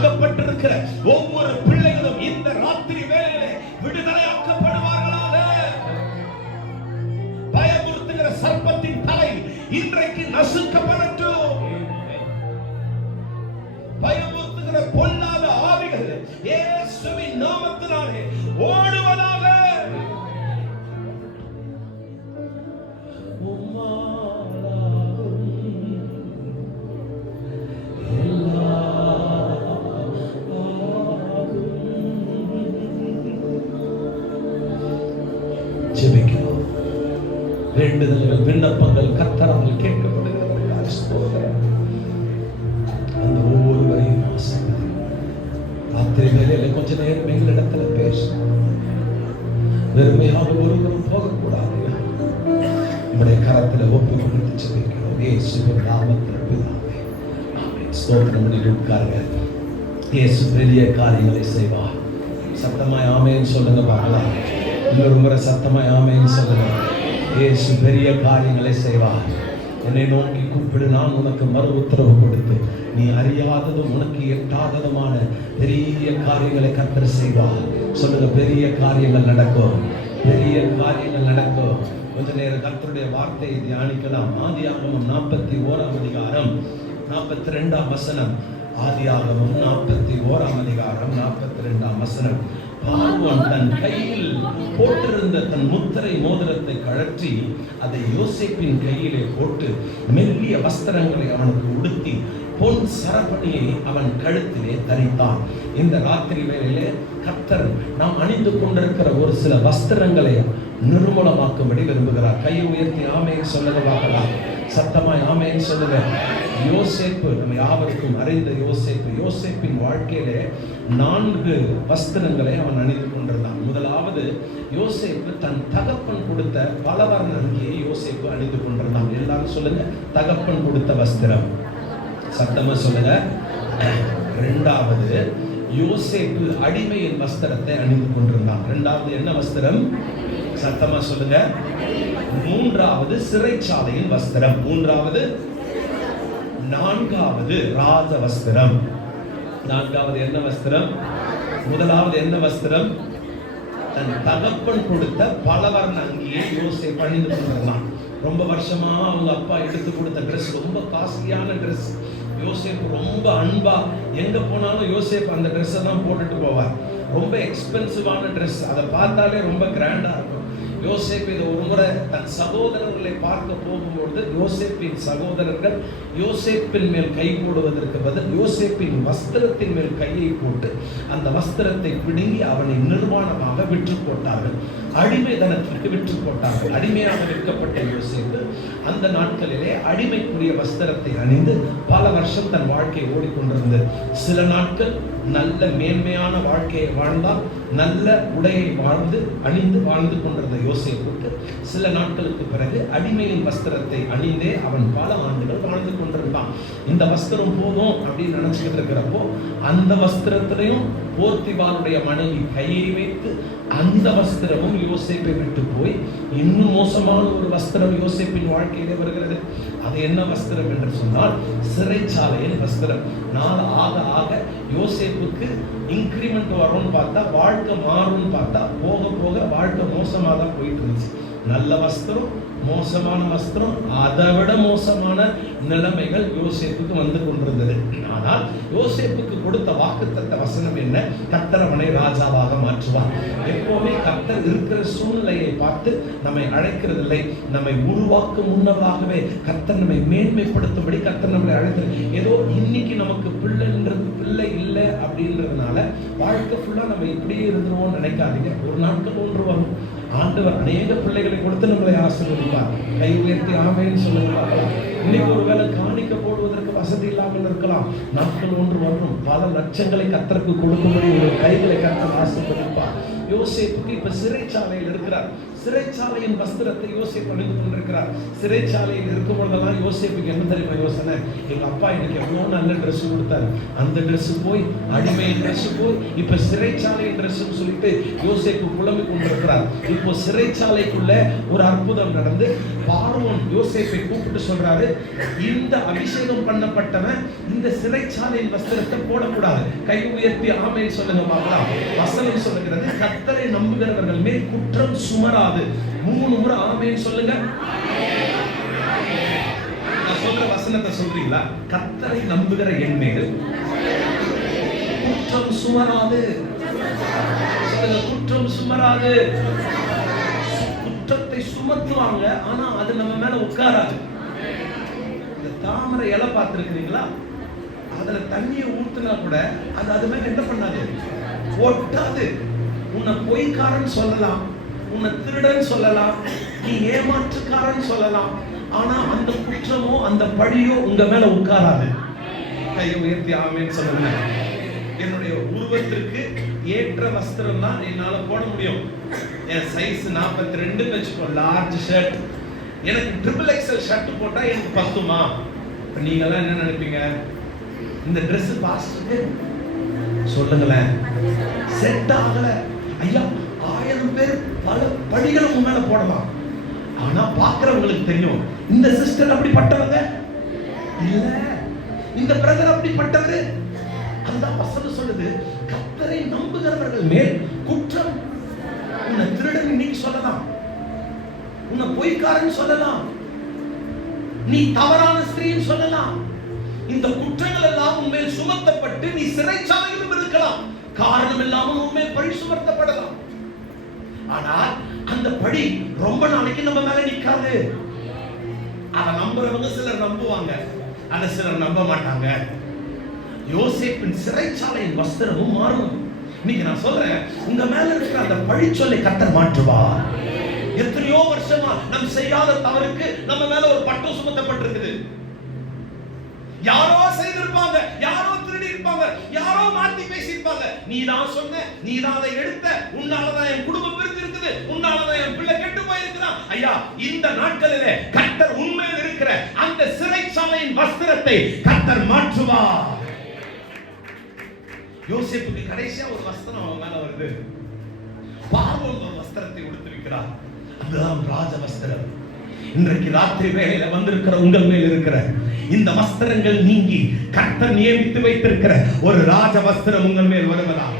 அகப்பட்டிருக்கிற ஒவ்வொரு பிள்ளைகளும் இந்த ராத்திரி வேளையிலே விடுதலையாக்கப்படுவார்களாக. பயமுறுத்துகிற சர்ப்பத்தின் தலை இன்றைக்கு நசுக்கப்படட்டும். பயமுறுத்துகிற பொல்லாத ஆவிகள் இயேசுவின் நாமத்தினாலே ஓடுவதாக. ஜெபிக்கிறோம். வேண்டுதல்கள் விண்ணப்பங்கள் கர்த்தரால் கேட்கப்படுகிறதற்காக ஸ்தோத்திரம். அந்த ஒவ்வொருவரையும் ஆசீர்வதியும். ராத்திரி வேளையில கொஞ்ச நேரம் எங்களிடத்துல பேசும். வெறுமையாக ஒருவரும் போகக்கூடாது. நம்முடைய கரத்துல ஒப்பு கொடுத்து ஜெபிக்கிறோம். இயேசுவின் நாமத்தில் பிதாவே ஆமென். ஸ்தோத்திரம். நீங்கள் உட்காருங்க. இயேசு பெரிய காரியங்களை செய்வார். சத்தமாய் ஆமென் சொல்லுங்க பார்க்கலாம். இன்னொரு முறை சத்தமாய் ஆமென் சொல்லுங்க. இயேசு பெரிய காரியங்களை செய்வார். என்னை நோக்கி கூப்பிடு, நான் உனக்கு மறு உத்தரவு கொடுத்து நீ அறியாததும் உனக்கு எட்டாததுமான பெரிய காரியங்களை கர்த்தர் செய்வார். சொல்லுங்க, பெரிய காரியங்கள் நடக்கும், பெரிய காரியங்கள் நடக்கும். கொஞ்ச நேரம் கர்த்தருடைய வார்த்தையை தியானிக்கலாம். ஆதியாகமம் 41ஆம் அதிகாரம் 42ஆம் வசனம். ஆதியாகமம் 41ஆம் அதிகாரம் 42ஆம் வசனம். பார்வோன் தன் கையில் போட்டிருந்த தன் முத்திரை மோதிரத்தை கழற்றி அதை யோசேப்பின் கையிலே போட்டு மெல்லிய வஸ்திரங்களை அவனுக்கு உடுத்தி பொன் சரபணியை அவன் கழுத்திலே தரித்தான். இந்த ராத்திரி வேளையிலே கர்த்தர் நாம் அணிந்து கொண்டிருக்கிற ஒரு சில வஸ்திரங்களை நிர்மூலமாக்கும்படி விரும்புகிறார். கையை உயர்த்தி ஆமென் சொல்லுங்க பார்க்கலாம். சத்தமாய் ஆமென் சொல்லுங்க. யோசேப்பு, நம்ம யாவருக்கும் அறிந்த யோசேப்பு, யோசேப்பின் வாழ்க்கையிலே 4 வஸ்திரங்களை அவன் அணிந்து கொண்டிருந்தான். முதலாவது, யோசேப்பு தன் தகப்பன் கொடுத்த பலவர்ண அங்கியை யோசேப்பு அணிந்து கொண்டிருந்தான். எல்லாரும் சொல்லுங்க, தகப்பன் கொடுத்த வஸ்திரம். சத்தமா சொல்லுங்க. 2வது, யோசேப்பு அடிமையின் வஸ்திரத்தை அணிந்து கொண்டிருந்தான். 2வது என்ன வஸ்திரம்? சத்தமா சொல்லுங்க. 3வது சிறைச்சாலையின் வஸ்திரம். 3வது. 4வது ராஜ வஸ்திரம். 4வது என்ன வஸ்திரம்? முதலாவது என்ன வஸ்திரம்? தன் தகப்பன் கொடுத்த பலவர்ண அங்கியை யோசேப்பு அணிந்து கொண்டிருந்தான். ரொம்ப வருஷமா அவங்க அப்பா எடுத்து கொடுத்த ட்ரெஸ், ரொம்ப காஸ்ட்லியான ட்ரெஸ். யோசேப்பு ரொம்ப அன்பா எங்க போனாலும் யோசேப்பு அந்த ட்ரெஸ்ஸை தான் போட்டுட்டு போவார். ரொம்ப எக்ஸ்பென்சிவான ட்ரெஸ், அதை பார்த்தாலே ரொம்ப கிராண்டா இருக்கும். யோசேப்பு இதை ஒரு முறை தன் சகோதரர்களை பார்க்க போகும்பொழுது யோசேப்பின் சகோதரர்கள் யோசேப்பின் மேல் கை போடுவதற்கு பதில் யோசேப்பின் வஸ்திரத்தின் மேல் கையை போட்டு அந்த வஸ்திரத்தை பிடுங்கி அவனை நிர்வாணமாக விற்று போட்டார்கள். அடிமைதனத்திற்கு விற்று போட்டார்கள். அடிமையாக விற்கப்பட்ட யோசேப்பு அந்த நாட்களிலே அடிமைக்குரிய வஸ்திரத்தை அணிந்து பல வருஷம் தன் வாழ்க்கையை ஓடிக்கொண்டிருந்தது. சில நாட்கள் நல்ல மேன்மையான வாழ்க்கையை வாழ்ந்தால், நல்ல உடையை அணிந்து வாழ்ந்து கொண்டிருந்த யோசேப்புக்கு சில நாட்களுக்கு பிறகு அடிமையின் வஸ்திரத்தை அணிந்தே அவன் பல ஆண்டுகள் வாழ்ந்து கொண்டிருந்தான். இந்த வஸ்திரம் போதும் அப்படின்னு நினைச்சுக்கிட்டு இருக்கிறப்போ அந்த வஸ்திரத்திலையும் போர்த்திபாலுடைய மனைவி கையை வைத்து அந்த வஸ்திரமும் யோசேப்பை விட்டு போய் இன்னும் மோசமான ஒரு வஸ்திரம் யோசேப்பின் வாழ்க்கையிலே வருகிறது. அது என்ன வஸ்திரம் என்று சொன்னால் சிறைச்சாலையின் வஸ்திரம். நாள் ஆக ஆக யோசேப்புக்கு இன்கிரிமெண்ட் வரும்னு பார்த்தா, வாழ்க்கை மாறும்னு பார்த்தா, போக போக வாழ்க்கை மோசமாக தான் போயிட்டு இருந்துச்சு. நல்ல வஸ்திரம், மோசமான வஸ்திரம், அதை விட மோசமான நிலைமைகள் யோசேப்புக்கு வந்து கொண்டிருந்தது. ஆனால் யோசேப்புக்கு கொடுத்த வாக்குத்தத்த வசனம் என்ன? கர்த்தர் அவனை ராஜாவாக மாற்றுவார். எப்பவுமே கர்த்தர் இருக்கிற சூழ்நிலையை பார்த்து நம்மை அழைக்கிறதில்லை, நம்மை உருவாக்கும் முன்னதாகவே கர்த்தர் நம்மை மேன்மைப்படுத்தும்படி கர்த்தர் நம்மளை அழைக்கிறது. ஏதோ இன்னைக்கு நமக்கு பிள்ளை இல்லை அப்படின்றதுனால வாழ்க்கை ஃபுல்லா நம்ம இப்படியே இருந்துருவோம் நினைக்காதீங்க. ஒரு நாட்கள் ஒன்று வரும், ஆண்டவர் அநேக பிள்ளைகளை கொடுத்து நம்மளை ஆசீர்வதிப்பார். கை உயர்த்தி ஆமென் சொல்லுங்க பார்க்கலாம். இன்னைக்கு ஒருவேளை காணிக்க போடுவதற்கு வசதி இல்லாமல் இருக்கலாம். நாட்கள் ஒன்று வரும், பல லட்சங்களை கர்த்தருக்கு கொடுக்கும்படி உங்கள் கைகளை கர்த்தர் ஆசீர்வதிப்பார். யோசேப்புக்கு இப்ப சிறைச்சாலையில் இருக்கிறார். சிறைச்சாலையின் வஸ்திரத்தை யோசேப்பு அணிந்து கொண்டிருக்கிறார். சிறைச்சாலையில் இருக்கும் பொழுதெல்லாம் யோசேப்புக்கு என்ன தெரியுமா யோசனை? எங்க அப்பா எனக்கு எவ்வளவு நல்ல ட்ரெஸ் கொடுத்தாரு, அந்த ட்ரெஸ் போய் அடிமை ட்ரெஸ் போய் இப்ப சிறைச்சாலை ட்ரெஸ் சொல்லிட்டு யோசேப்பு புலம்பிக் கொண்டிருக்கிறார். இப்போ சிறைச்சாலைக்குள்ள ஒரு அற்புதம் நடந்து பார்வோன் யோசேப்பை கூப்பிட்டு சொல்றாரு, இந்த அபிஷேகம் பண்ணப்பட்டவன் இந்த சிறைச்சாலையின் வஸ்திரத்தை போடக்கூடாது. கை உயர்த்தி ஆமென் சொல்லுங்க பார்க்கலாம். வசனம் சொல்லுகிறது, கர்த்தரை நம்புகிறவர்கள் மேல் குற்றம் சுமராது. 3 முறை ஆமென் சொல்லுங்க. நான் சொல்ற வசனத்தை சொல்றீங்களா? கர்த்தரை நம்புகிற என் மேல் குற்றம் சுமராது. சொல்லுங்க, குற்றம் சுமராது. குற்றத்தை சுமத்துவாங்க, ஆனா அது நம்ம மேல உட்காராது. இந்த தாமரை இலை பார்த்திருக்கிறீங்களா? அதுல தண்ணியை ஊத்துனா கூட அது மேல என்ன பண்ணாது? ஒட்டாது. உன்னை பொய்க்காரன் சொல்லலாம், உன்னை திருடன் சொல்லலாம், நீ ஏமாற்றுக்காரன் சொல்லலாம், ஆனா அந்த குற்றமோ அந்த பழியோ உங்க மேல உட்காராது. கையை உயர்த்தி ஆமென் சொல்லுங்க. என்னுடைய உருவத்திற்கு ஏற்ற வஸ்திரம் தான் என்னால போட முடியும். என் சைஸ் 42 வச்சுக்கோ, லார்ஜ் ஷர்ட். எனக்கு ட்ரிபிள் எக்ஸ்எல் ஷர்ட் போட்டா எனக்கு பத்துமா? நீங்க எல்லாம் என்ன நினைப்பீங்க? இந்த Dress பாஸ்டருக்கு சொல்லுங்களேன், செட் ஆகல. ஐயா, 1000 பேர் பல படிகளை முன்னால போடலாம், ஆனா பாக்குறவங்களுக்கு தெரியும் இந்த சிஸ்டர் அப்படிப்பட்டவங்க இல்ல, இந்த பிரதர் அப்படிப்பட்டவர். அதுதான் வசனம் சொல்லுது, கர்த்தரை நம்புகிறவர்கள் மேல் குற்றம். உன்னை திருடன் இன்னைக்கு சொல்லலாம், உன்னை பொய்க்காரன் சொல்லலாம், நீ தவறான ஸ்திரீன்னு சொல்லலாம். இந்த குற்றங்கள் எல்லாம் உண்மையில் சுமத்தப்பட்டு நீ சிறைச்சாலையிலும் இருக்கலாம், காரணம் இல்லாமல் உண்மையில் பழி சுமத்தப்படலாம். ஆனால் அந்த பழி ரொம்ப நாளைக்கு நம்ம மேல நிக்காது. அதை நம்புறவங்க சிலர் நம்புவாங்க, அதை சிலர் நம்ப மாட்டாங்க. யோசேப்பின் சிறைச்சாலையின் வஸ்திரமும் மாறும். இன்னைக்கு நான் சொல்றேன், உங்க மேல இருக்கிற அந்த பழிச்சொல்லை கர்த்தர் மாற்றுவார். எத்தனையோ வருஷமா நம் செய்யாத தவறுக்கு நம்ம மேல ஒரு பட்டம் சுமத்தப்பட்டிருக்குது. யாரோ செய்திருப்பாங்க, யாரோ திருடி இருப்பாங்க, யாரோ மாத்தி பேசியிருப்பாங்க. நீ தான் சொன்ன, நீ தான் அதை எடுத்த, உன்னாலதான் என் குடும்பம் பிரிந்து இருக்குது, உன்னாலதான் என் பிள்ளை கெட்டு போயிருக்கிறான். ஐயா, இந்த நாட்களிலே கர்த்தர் உண்மையில் இருக்கிற அந்த சிறைச்சாலையின் வஸ்திரத்தை கர்த்தர் மாற்றுவார். யோசேப்புக்கு கடைசியா ஒரு வஸ்திரம் அவன் மேல வருது. பார்வோன் ஒரு வஸ்திரத்தை உடுத்திருக்கிறார், அதுதான் ராஜ வஸ்திரம். இன்றைக்கு ராத்திரி வேளையில வந்திருக்கிற உங்கள் மேல் இருக்கிற இந்த வஸ்திரங்கள் நீங்கி கர்த்தர் நியமித்து வைத்திருக்கிற ஒரு ராஜ வஸ்திரம் உங்கள் மேல் வருவதாக.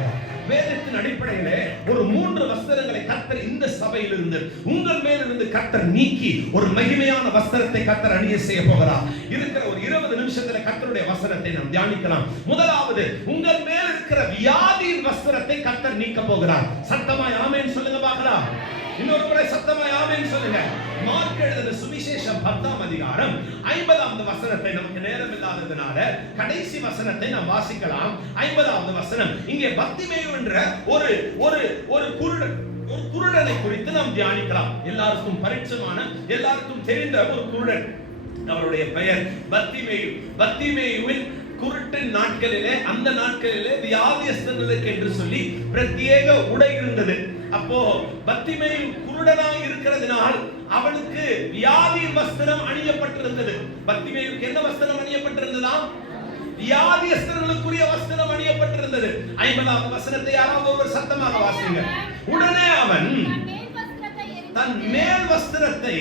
வேதத்தின் அடிப்படையிலே ஒரு 3 வஸ்திரங்களை கர்த்தர் இந்த சபையில் இருந்து உங்கள் மேல் இருந்து கர்த்தர் நீக்கி ஒரு மகிமையான வஸ்திரத்தை கர்த்தர் அணிய செய்ய போகிறார். இருக்கிற ஒரு 20 நிமிஷத்துல கர்த்தருடைய வஸ்திரத்தை நாம் தியானிக்கலாம். முதலாவது, உங்கள் மேல் இருக்கிற வியாதியின் வஸ்திரத்தை கர்த்தர் நீக்க போகிறார். சத்தமாய் ஆமென் சொல்லுங்க பார்க்கலாம். இன்னொரு முறை சத்தமாய் ஆமென் சொல்லுங்க. மார்க் எழுதின சுவிசேஷம் 10ஆம் அதிகாரம் 50வது வசனத்தை, நமக்கு நேரம் இல்லாததனால கடைசி வசனத்தை நாம் வாசிக்கலாம். 50வது வசனம். இங்கே பர்த்திமேயு என்ற ஒரு குருடனை குறித்து நாம் தியானிக்கலாம். எல்லாருக்கும் பரிச்சயமான, எல்லாருக்கும் தெரிந்த ஒரு குருடன். அவருடைய பெயர் பர்த்திமேயு. பர்த்திமேயுவின் குருட்டின் நாட்களிலே, அந்த நாட்களிலே வியாதியஸ்தர்களுக்கு என்று சொல்லி பிரத்யேக உடை இருந்தது. அப்போ பர்த்திமேயு குருடனாய் இருக்கிறதுனால் அவனுக்கு வியாதியின் வஸ்திரம் அணியப்பட்டிருந்தது. பர்த்திமேயுக்கு என்ன வஸ்திரம் அணியப்பட்டிருந்ததா? வியாதியஸ்தர்களுக்குரிய வஸ்திரம் அணியப்பட்டிருந்தது. 50வது வசனத்தை யாராவது ஒருவர் சத்தமாக வாசிங்க. உடனே அவன் தன் மேல் வஸ்திரத்தை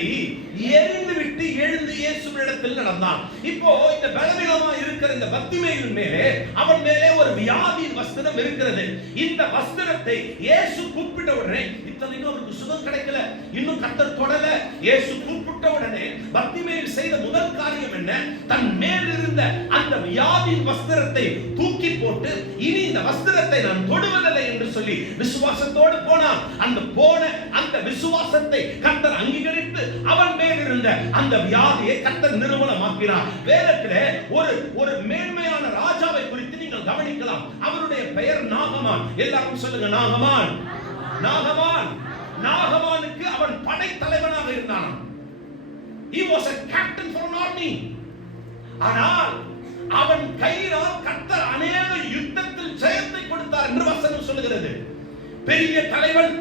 எரிந்து விட்டு எழுந்து இயேசுவினிடத்தில் நடந்தான். இப்போ இந்த பலவீனமா இருக்கிற இந்த பர்த்திமேயுவின் மேலே, அவன் மேலே ஒரு வியாதியின் வஸ்திரம் இருக்கிறது. இந்த வஸ்திரத்தை இயேசு கூப்பிட்ட உடனே, இத்தனைக்கும் அவருக்கு சுகம் கிடைக்கல, இன்னும் கர்த்தர் தொடல. இயேசு கூப்பிட்ட உடனே பர்த்திமேயு செய்த முதல் காரியம் என்ன? தன் மேல் இருந்த அந்த வியாதியின் வஸ்திரத்தை தூக்கி போட்டு, இனி இந்த வஸ்திரத்தை நான் தொடுவதில்லை என்று சொல்லி விசுவாசத்தோடு போனான். அந்த விசுவாசத்தை கர்த்தர் அங்கீகரித்து அவன் மேல் இருந்த அந்த வியாதியை கர்த்தர் நிர்மூலமாக்கினார். வேதத்திலே ஒரு மேன்மையான ராஜாவை குறித்து நீங்கள் கவனிக்கலாம். அவருடைய பெயர் நாகமான். எல்லாரும் சொல்லுங்க, நாகமான். நாகமான். நாகமானுக்கு அவன் படைத்தலைவனாக இருந்தான். He was a captain for an army. ஆனால் அவன் கையினால் கர்த்தர் அநேக யுத்தத்தில் ஜெயத்தை கொடுத்தார் என்று வசனம் சொல்லுகிறது. பெரிய தலைவன்,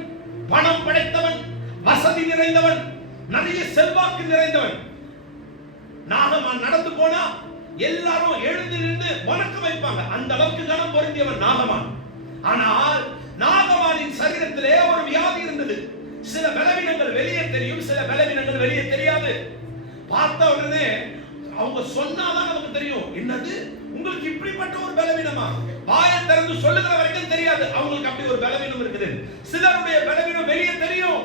பணம் படைத்தவன், வசதி நிறைந்தவன், நிறைய செல்வாக்கு நிறைந்தவன். நாகமான் நடந்து போனா எல்லாரும் எழுந்து நின்று வணக்கம் வைப்பாங்க. அந்த அளவுக்கு கனம் பொருந்தியவன் நாகமான். ஆனால் நாகமானின் சரீரத்திலே ஒரு வியாதி இருந்தது. சில பலவீனங்கள் வெளியே தெரியும், சில பலவீனங்கள் வெளியே தெரியாது. பார்த்த உடனே அவங்க சொன்னாதான் நமக்கு தெரியும். என்னது, உங்களுக்கு இப்படிப்பட்ட ஒரு பலவீனமா? வாயை திறந்து சொல்லுகிற வரைக்கும் தெரியாது அவங்களுக்கு அப்படி ஒரு பலவீனம் இருக்குது. சிலருடைய பலவீனம் வெளியே தெரியும்,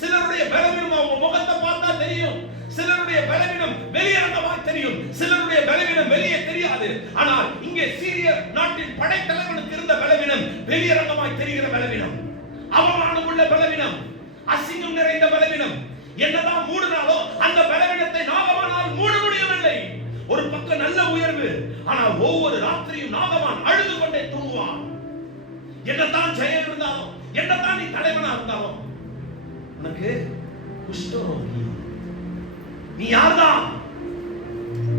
சிலருடைய பலவீனம் அவங்க முகத்தை பார்த்தா தெரியும், சிலருடைய பலவீனம் வெளியரங்கமாய் தெரியும், சிலருடைய பலவீனம் வெளியே தெரியாது. ஆனால் இங்கே சீரிய நாட்டின் படைத்தலைவனுக்கு இருந்த பலவீனம் வெளியரங்கமாய் தெரிகிற பலவீனம், அவமானம் உள்ள பலவீனம், அசிங்கம் நிறைந்த பலவீனம். என்னதான் மூடினாலோ அந்த பலவீனத்தை நாகமானால் மூட முடியவில்லை. ஒரு பக்கம் நல்ல உயர்வு, ஆனால் ஒவ்வொரு ராத்திரியும் நாகமான் அழுது கொண்டே தூங்குவான். என்னதான் ஜெயம் இருந்தாலும், என்னதான் நீ தலைவனா இருந்தாலும், உனக்கு குஷ்டரோகி. நீ யார்தான்?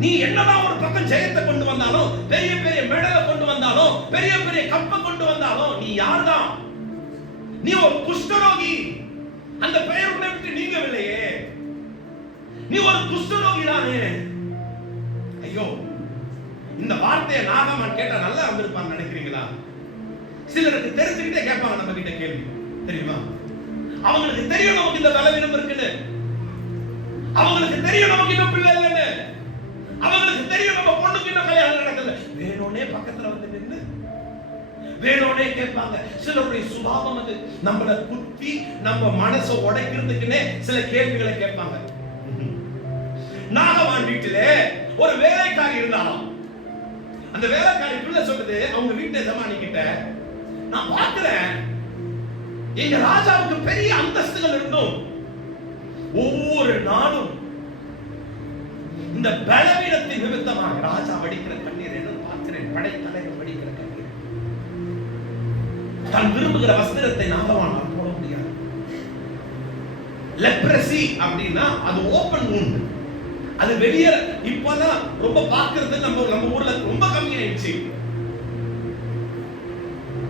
நீ என்னதான் ஒரு பக்கம் ஜெயத்தை கொண்டு வந்தாலும், பெரிய பெரிய மெடலை கொண்டு வந்தாலும், பெரிய பெரிய கப்பை கொண்டு வந்தாலும், நீ யார்தான்? நீ ஒரு குஷ்டரோகி. அந்த பெயர் உன்னை விட்டு நீங்கவில்லையே. நீ ஒரு குஷ்டரோகி தானே. ஐயோ, இந்த வார்த்தையை நாகமான் கேட்டா நல்லா இருந்திருப்பான்னு நினைக்கிறீங்களா? சிலருக்கு தெரிஞ்சுக்கிட்டே கேட்பாங்க நம்ம கிட்ட கேள்வி, தெரியுமா? அவங்களுக்கு தெரியும் நமக்கு இந்த பலவீனம் இருக்குன்னு, அவங்களுக்கு தெரியும் நமக்கு இன்னும் பிள்ளை இல்லைன்னு, அவங்களுக்கு தெரியும் நம்ம பொண்ணுக்கு இன்னும் கல்யாணம் நடக்கல. வேணும்னே பக்கத்துல வந்து நின்று வேணும்னே கேட்பாங்க. சிலருடைய சுபாவம் அது. நம்மள குத்தி நம்ம மனசை உடைக்கிறதுக்குன்னே சில கேள்விகளை கேட்பாங்க. நாகமான் வீட்டிலே ஒரு வேலைக்காரி இருந்தாலும் அந்த வேலைக்காரி பிள்ளை சொல்றது அவங்க வீட்டு எஜமானி கிட்ட, நான் பார்க்கிறேன் எங்க ராஜாவுக்கு பெரிய அந்தஸ்துகள் இருந்தும் ஒவ்வொரு நாளும் இந்த பலவீனத்தின் நிமித்தமாக ராஜா வடிக்கிற கண்ணீர் என்ன பார்க்கிறேன். படைத்தலைவர் வடிக்கிற கண்ணீர். தான் விரும்புகிற வஸ்திரத்தை நாகமான் போட முடியாது. லெப்ரசி அப்படின்னா அது ஓபன் வூண்ட், அது வெளியே. இப்பதான் ரொம்ப பார்க்கிறது நம்ம ஊர்ல ரொம்ப கம்மியாயிடுச்சு.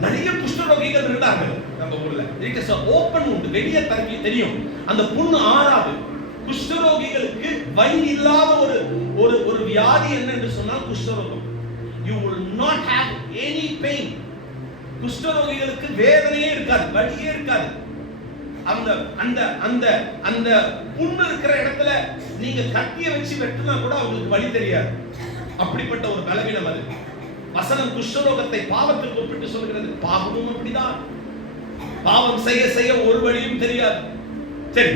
நிறைய குஷ்டரோகிகள் இருந்தார்கள் நம்ம ஊர்ல. இட் இஸ் ஓபன் வூண்ட், வெளியே தரக்கி தெரியும், அந்த புண்ணு ஆறாது. குஷ்டரோகிகளுக்கு வலி இல்லாத ஒரு வியாதி என்னன்னு சொன்னால் குஷ்டரோகம். You will not have any pain. குஷ்டரோகிகளுக்கு வேதனையே இருக்காது, வலியே இருக்காது. அந்த அந்த அந்த அந்த புண்ணு இருக்கிற இடத்துல நீங்க கத்திய வச்சு வெட்டினா கூட அவங்களுக்கு வலி தெரியாது. அப்படிப்பட்ட ஒரு பலவீனம் அது. வசனம் குஷ்டரோகத்தை பாவத்துக்கு ஒப்பிட்டு சொல்கிறது. பாவமும் அப்படிதான். பாவம் செய்ய செய்ய ஒரு வழியும் தெரியாது. சரி,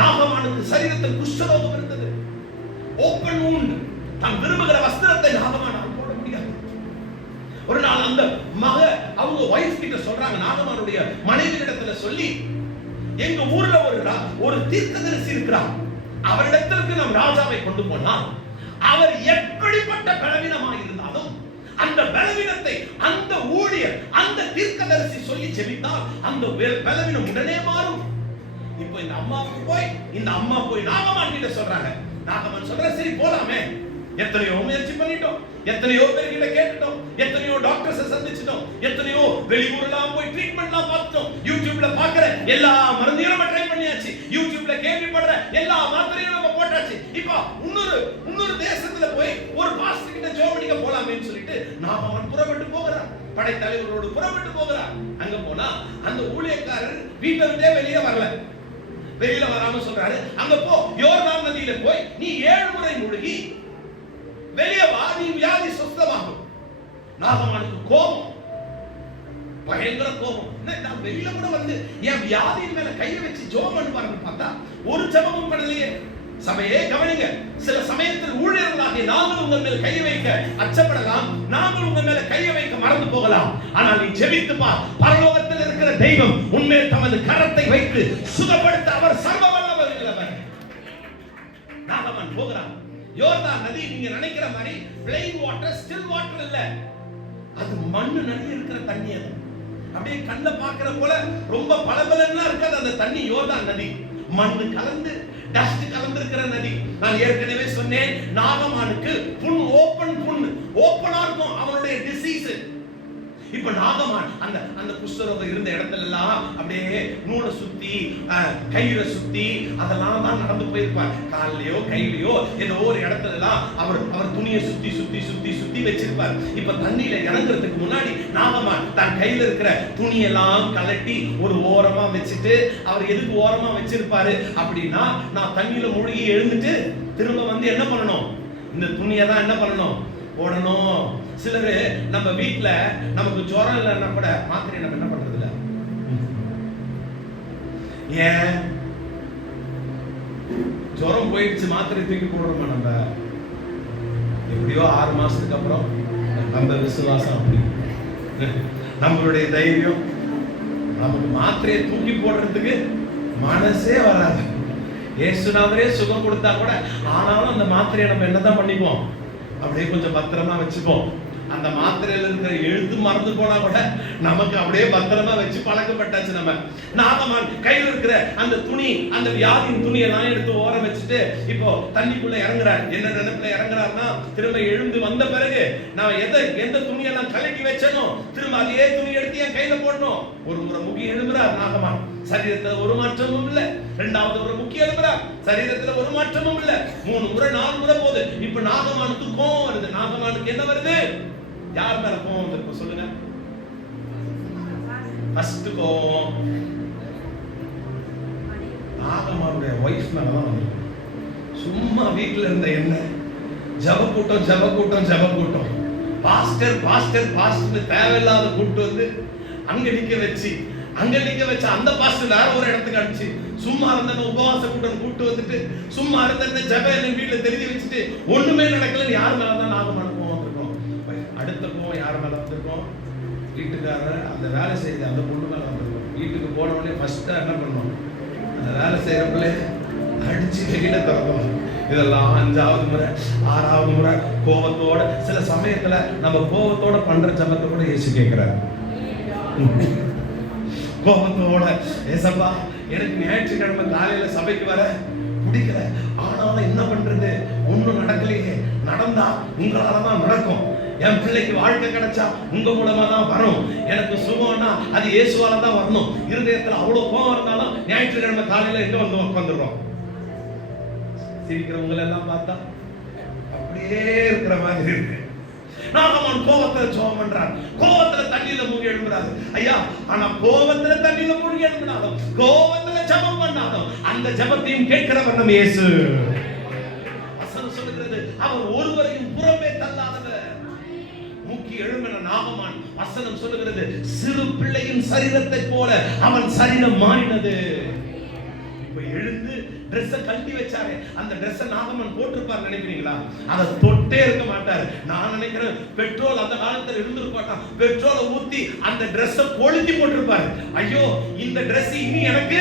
நாகமானுக்கு சரீரத்தில் குஷ்டரோகம் இருந்தது. Open wound. தான் விரும்புகிற வஸ்திரத்தை நாகமானால் போட முடியாது. ஒரு நாள் அந்த அவங்க வைஃப் கிட்ட சொல்றாங்க, நாகமானுடைய மனைவி இடத்துல சொல்லி, எங்க ஊர்ல ஒரு தீர்க்கதரிசி இருக்கிறார், அவரிடத்திற்கு நாம் ராஜாவை கொண்டு போனால் அவர் எப்படிப்பட்ட பலவீனமாக இருந்தாலும் அந்த பலவீனத்தை அந்த ஊழியர் அந்த தீர்க்கதரிசி சொல்லி செபித்தால் அந்த பலவீனம் உடனே மாறும். இப்போ இந்த அம்மா போய் நாகமான் கிட்ட சொல்றாங்க. நாகமான் சொல்ற, சரி போலாமே. எத்தனையோ முயற்சி பண்ணிட்டோம், எத்தனையோ பேர்கிட்ட கேட்டுட்டோம், எத்தனையோ டாக்டர்ஸ் சந்திச்சிட்டோம், எத்தனையோ வெளியூர்லாம் போய் ட்ரீட்மெண்ட்லாம் பார்த்துட்டோம், யூடியூப்ல பாக்குற எல்லா மருந்தையும் நம்ம ட்ரை பண்ணியாச்சு, யூடியூப்ல கேள்விப்படுற எல்லா மாத்திரையும் நம்ம போட்டாச்சு. இப்போ இன்னொரு தேசத்துல போய் ஒரு பாஸ்டர் கிட்ட ஜெபம் போலாமேன்னு சொல்லிட்டு நாகமான் புறப்பட்டு போகிறார். படைத்தலைவரோடு புறப்பட்டு போகிறார். அங்க போனா அந்த ஊழியக்காரர் வீட்டை விட்டே வெளியே வரல. வெளியில வராம சொல்றாரு, அங்க போ, யோர்தான் நதியில போய் நீ 7 முறை முழுகி வெளியே வா, நீ வியாதி சுத்தமாகும். நாகமானுக்கு கோபம், பயங்கர கோபம். நான் வெளியில கூட வந்து என் வியாதியின் மேல கையை வச்சு ஜெபம் பண்ணுவாருன்னு பார்த்தா ஒரு ஜெபமும் பண்ணலையே. சபையே கவனிங்க, சில சமயத்தில் ஊழியர்களாகிய நாங்கள் உங்கள் மேல் கையை வைக்க அச்சப்படலாம், நாங்கள் உங்கள் மேல கையை வைக்க மறந்து போகலாம். ஆனால் நீ ஜெபித்து பார், பரலோகத்தில் இருக்கிற தெய்வம் உன்மேல் தமது கரத்தை வைத்து சுகப்படுத்த அவர் சர்வ வல்லவர் உள்ளவர். நாகமான் போகிறான். யோர்தான் நதி நீங்க நினைக்கிற மாதிரி பிளெயின் வாட்டர், ஸ்டில் வாட்டர் இல்ல, அது மண்ணு நதி இருக்கிற தண்ணி. அது அப்படியே கண்ண பாக்குற போல ரொம்ப பளபளன்னா இருக்காது அந்த தண்ணி. யோர்தான் நதி மண்ணு கலந்து டஸ்ட் கலந்து இருக்கிற நதி. நான் ஏற்கனவே சொன்னேன், நாகமானுக்கு புண் ஓபனா இருக்கும் அவனுடைய டிசீஸ். இப்ப நாகமான் அந்த அந்த குஷ்டரோகம் இருந்த இடத்துல எல்லாம் அப்படியே நூலை சுத்தி கயிறை சுத்தி அதெல்லாம் தான் நடந்து போயிருப்பார். காலையோ கையிலையோ ஏதோ ஒரு இடத்துல எல்லாம் அவர் துணியை சுத்தி சுத்தி சுத்தி சுத்தி வச்சிருப்பார். இப்ப தண்ணியில இறங்குறதுக்கு முன்னாடி நாகமான் தன் கையில இருக்கிற துணியெல்லாம் கலட்டி ஒரு ஓரமா வச்சுட்டு, அவர் எதுக்கு ஓரமா வச்சிருப்பாரு அப்படின்னா, நான் தண்ணியில மூழ்கி எழுந்துட்டு திரும்ப வந்து என்ன பண்ணணும், இந்த துணியை தான் என்ன பண்ணணும், போடணும். சிலரு நம்ம வீட்டுல நமக்கு ஜுரம் இல்லைன்னா கூட மாத்திரை நம்ம என்ன பண்றது இல்ல. ஏன் ஜுரம் போயிடுச்சு மாத்திரை தூக்கி போடுறோமா? நம்ம எப்படியோ 6 மாசத்துக்கு அப்புறம் நம்ம விசுவாசம் அப்படி, நம்மளுடைய தைரியம், நமக்கு மாத்திரையை தூக்கி போடுறதுக்கு மனசே வராது. இயேசுநாதரே சுகம் கொடுத்தா கூட ஆனாலும் அந்த மாத்திரையை நம்ம என்னதான் பண்ணிப்போம், அப்படியே கொஞ்சம் பத்திரமா வச்சுப்போம். அந்த மாத்திரையில இருக்கிற எழுத்து மறந்து போனா கூட நமக்கு அப்படியே பத்திரமா வச்சு பழக்கப்பட்டாச்சு. நம்ம நாகமான் கையில் இருக்கிற அந்த துணி, அந்த வியாதியின் துணியெல்லாம் எடுத்து ஓரம் வச்சுட்டு இப்போ தண்ணிக்குள்ள இறங்குறார். என்ன நினைப்புல இறங்குறாருன்னா, திரும்ப எழுந்து வந்த பிறகு நான் எந்த துணியெல்லாம் கலட்டி வச்சனோ திரும்ப அதே துணி எடுத்து என் கையில போடணும். ஒரு முறை முகி எழும்புறார் நாகமான். சரீரத்துல ஒரு மாற்றமும் இல்ல. இரண்டாவது ஒரு முக்கிய எழுப்புறார், சரீரத்துல ஒரு மாற்றமும் இல்ல. 3 முறை 4 முறை போகுது. இப்ப நாகமானுக்கு கோபம் வருது. நாகமானுக்கு என்ன வருது? யார் மேல கோபம் வந்திருக்கும் சொல்லுங்க? ஃபர்ஸ்ட் கோபம் நாகமானுடைய வைஃப் மேலதான் வந்திருக்கு. சும்மா வீட்டுல இருந்த என்ன ஜப கூட்டம் பாஸ்டர் பாஸ்டர் பாஸ்டர் தேவையில்லாத கூட்டு வந்து அங்க நிக்க வச்சு அந்த பாஸ்டர் வேற ஒரு இடத்துக்கு அனுப்பிச்சு, சும்மா இருந்த உபவாச கூட்டு வந்துட்டு சும்மா இருந்த ஜப வீட்டுல தெரிஞ்சு வச்சுட்டு ஒண்ணுமே நடக்கல. யார் மேலதான் நாகமான கோவம் வந்திருக்கோம்? அடுத்த கோவம் யார் மேல வந்திருக்கோம்? வீட்டுக்காரர் அந்த வேலை செய்யுது அந்த பொண்ணு மேல வந்திருக்கோம். வீட்டுக்கு போன உடனே ஃபர்ஸ்டா என்ன பண்ணணும், அந்த வேலை செய்யறவங்களே அடிச்சு வெளியில திறக்கணும். இதெல்லாம் 5வது முறை 6வது முறை கோபத்தோட, சில சமயத்துல நம்ம கோபத்தோட பண்ற ஜபத்தை கூட இயேசு கேட்கிறார். கோபத்தோட, ஏசப்பா எனக்கு ஞாயிற்றுக்கிழமை காலையில சபைக்கு வர பிடிக்கல, ஆனாலும் என்ன பண்றது, ஒண்ணும் நடக்கலையே, நடந்தா உங்களாலதான் நடக்கும். என் பிள்ளைக்கு வாழ்க்கை கிடைச்சா உங்க மூலமா தான் வரும். எனக்கு சுகம்னா அது இயேசுவால தான் வரணும். இருதயத்துல அவ்வளவு கோபம் இருந்தாலும் ஞாயிற்றுக்கிழமை காலையில எங்க வந்து உட்காந்துடுறோம். சிரிக்கிறவங்களை எல்லாம் பார்த்தா அப்படியே இருக்கிற மாதிரி இருக்கு. நாகமான் கோபத்துல ஜெபம் பண்றார், கோபத்துல தண்ணியில மூழ்கி எழும்புறாரு. ஐயா, ஆனா கோபத்துல தண்ணியில மூழ்கி எழும்பினாலும், கோபத்துல ஜெபம் பண்ணாலும் அந்த ஜெபத்தையும் கேட்கிறவர் நம்ம இயேசு. வசனம் சொல்லுகிறது, அவர் ஒருவரையும் புறமே தள்ளாதவர். மூக்கி எழும்பின நாகமான், வசனம் சொல்லுகிறது, சிறு பிள்ளையின் சரீரத்தை போல அவன் சரீரம் மாறினது. இப்ப எழுந்து Dress கழட்டி வச்சாரே, அந்த Dress நாகமன் போட்டுப்பார் நினைக்கிறீங்களா? அதை தொட்டே இருக்க மாட்டார். நான் நினைக்கிறேன் பெட்ரோல் அந்த காலத்துல இருந்திருப்பாட்டான், பெட்ரோலை ஊத்தி அந்த Dress கொளுத்தி போட்டிருப்பாரு. ஐயோ, இந்த Dress இனி எனக்கு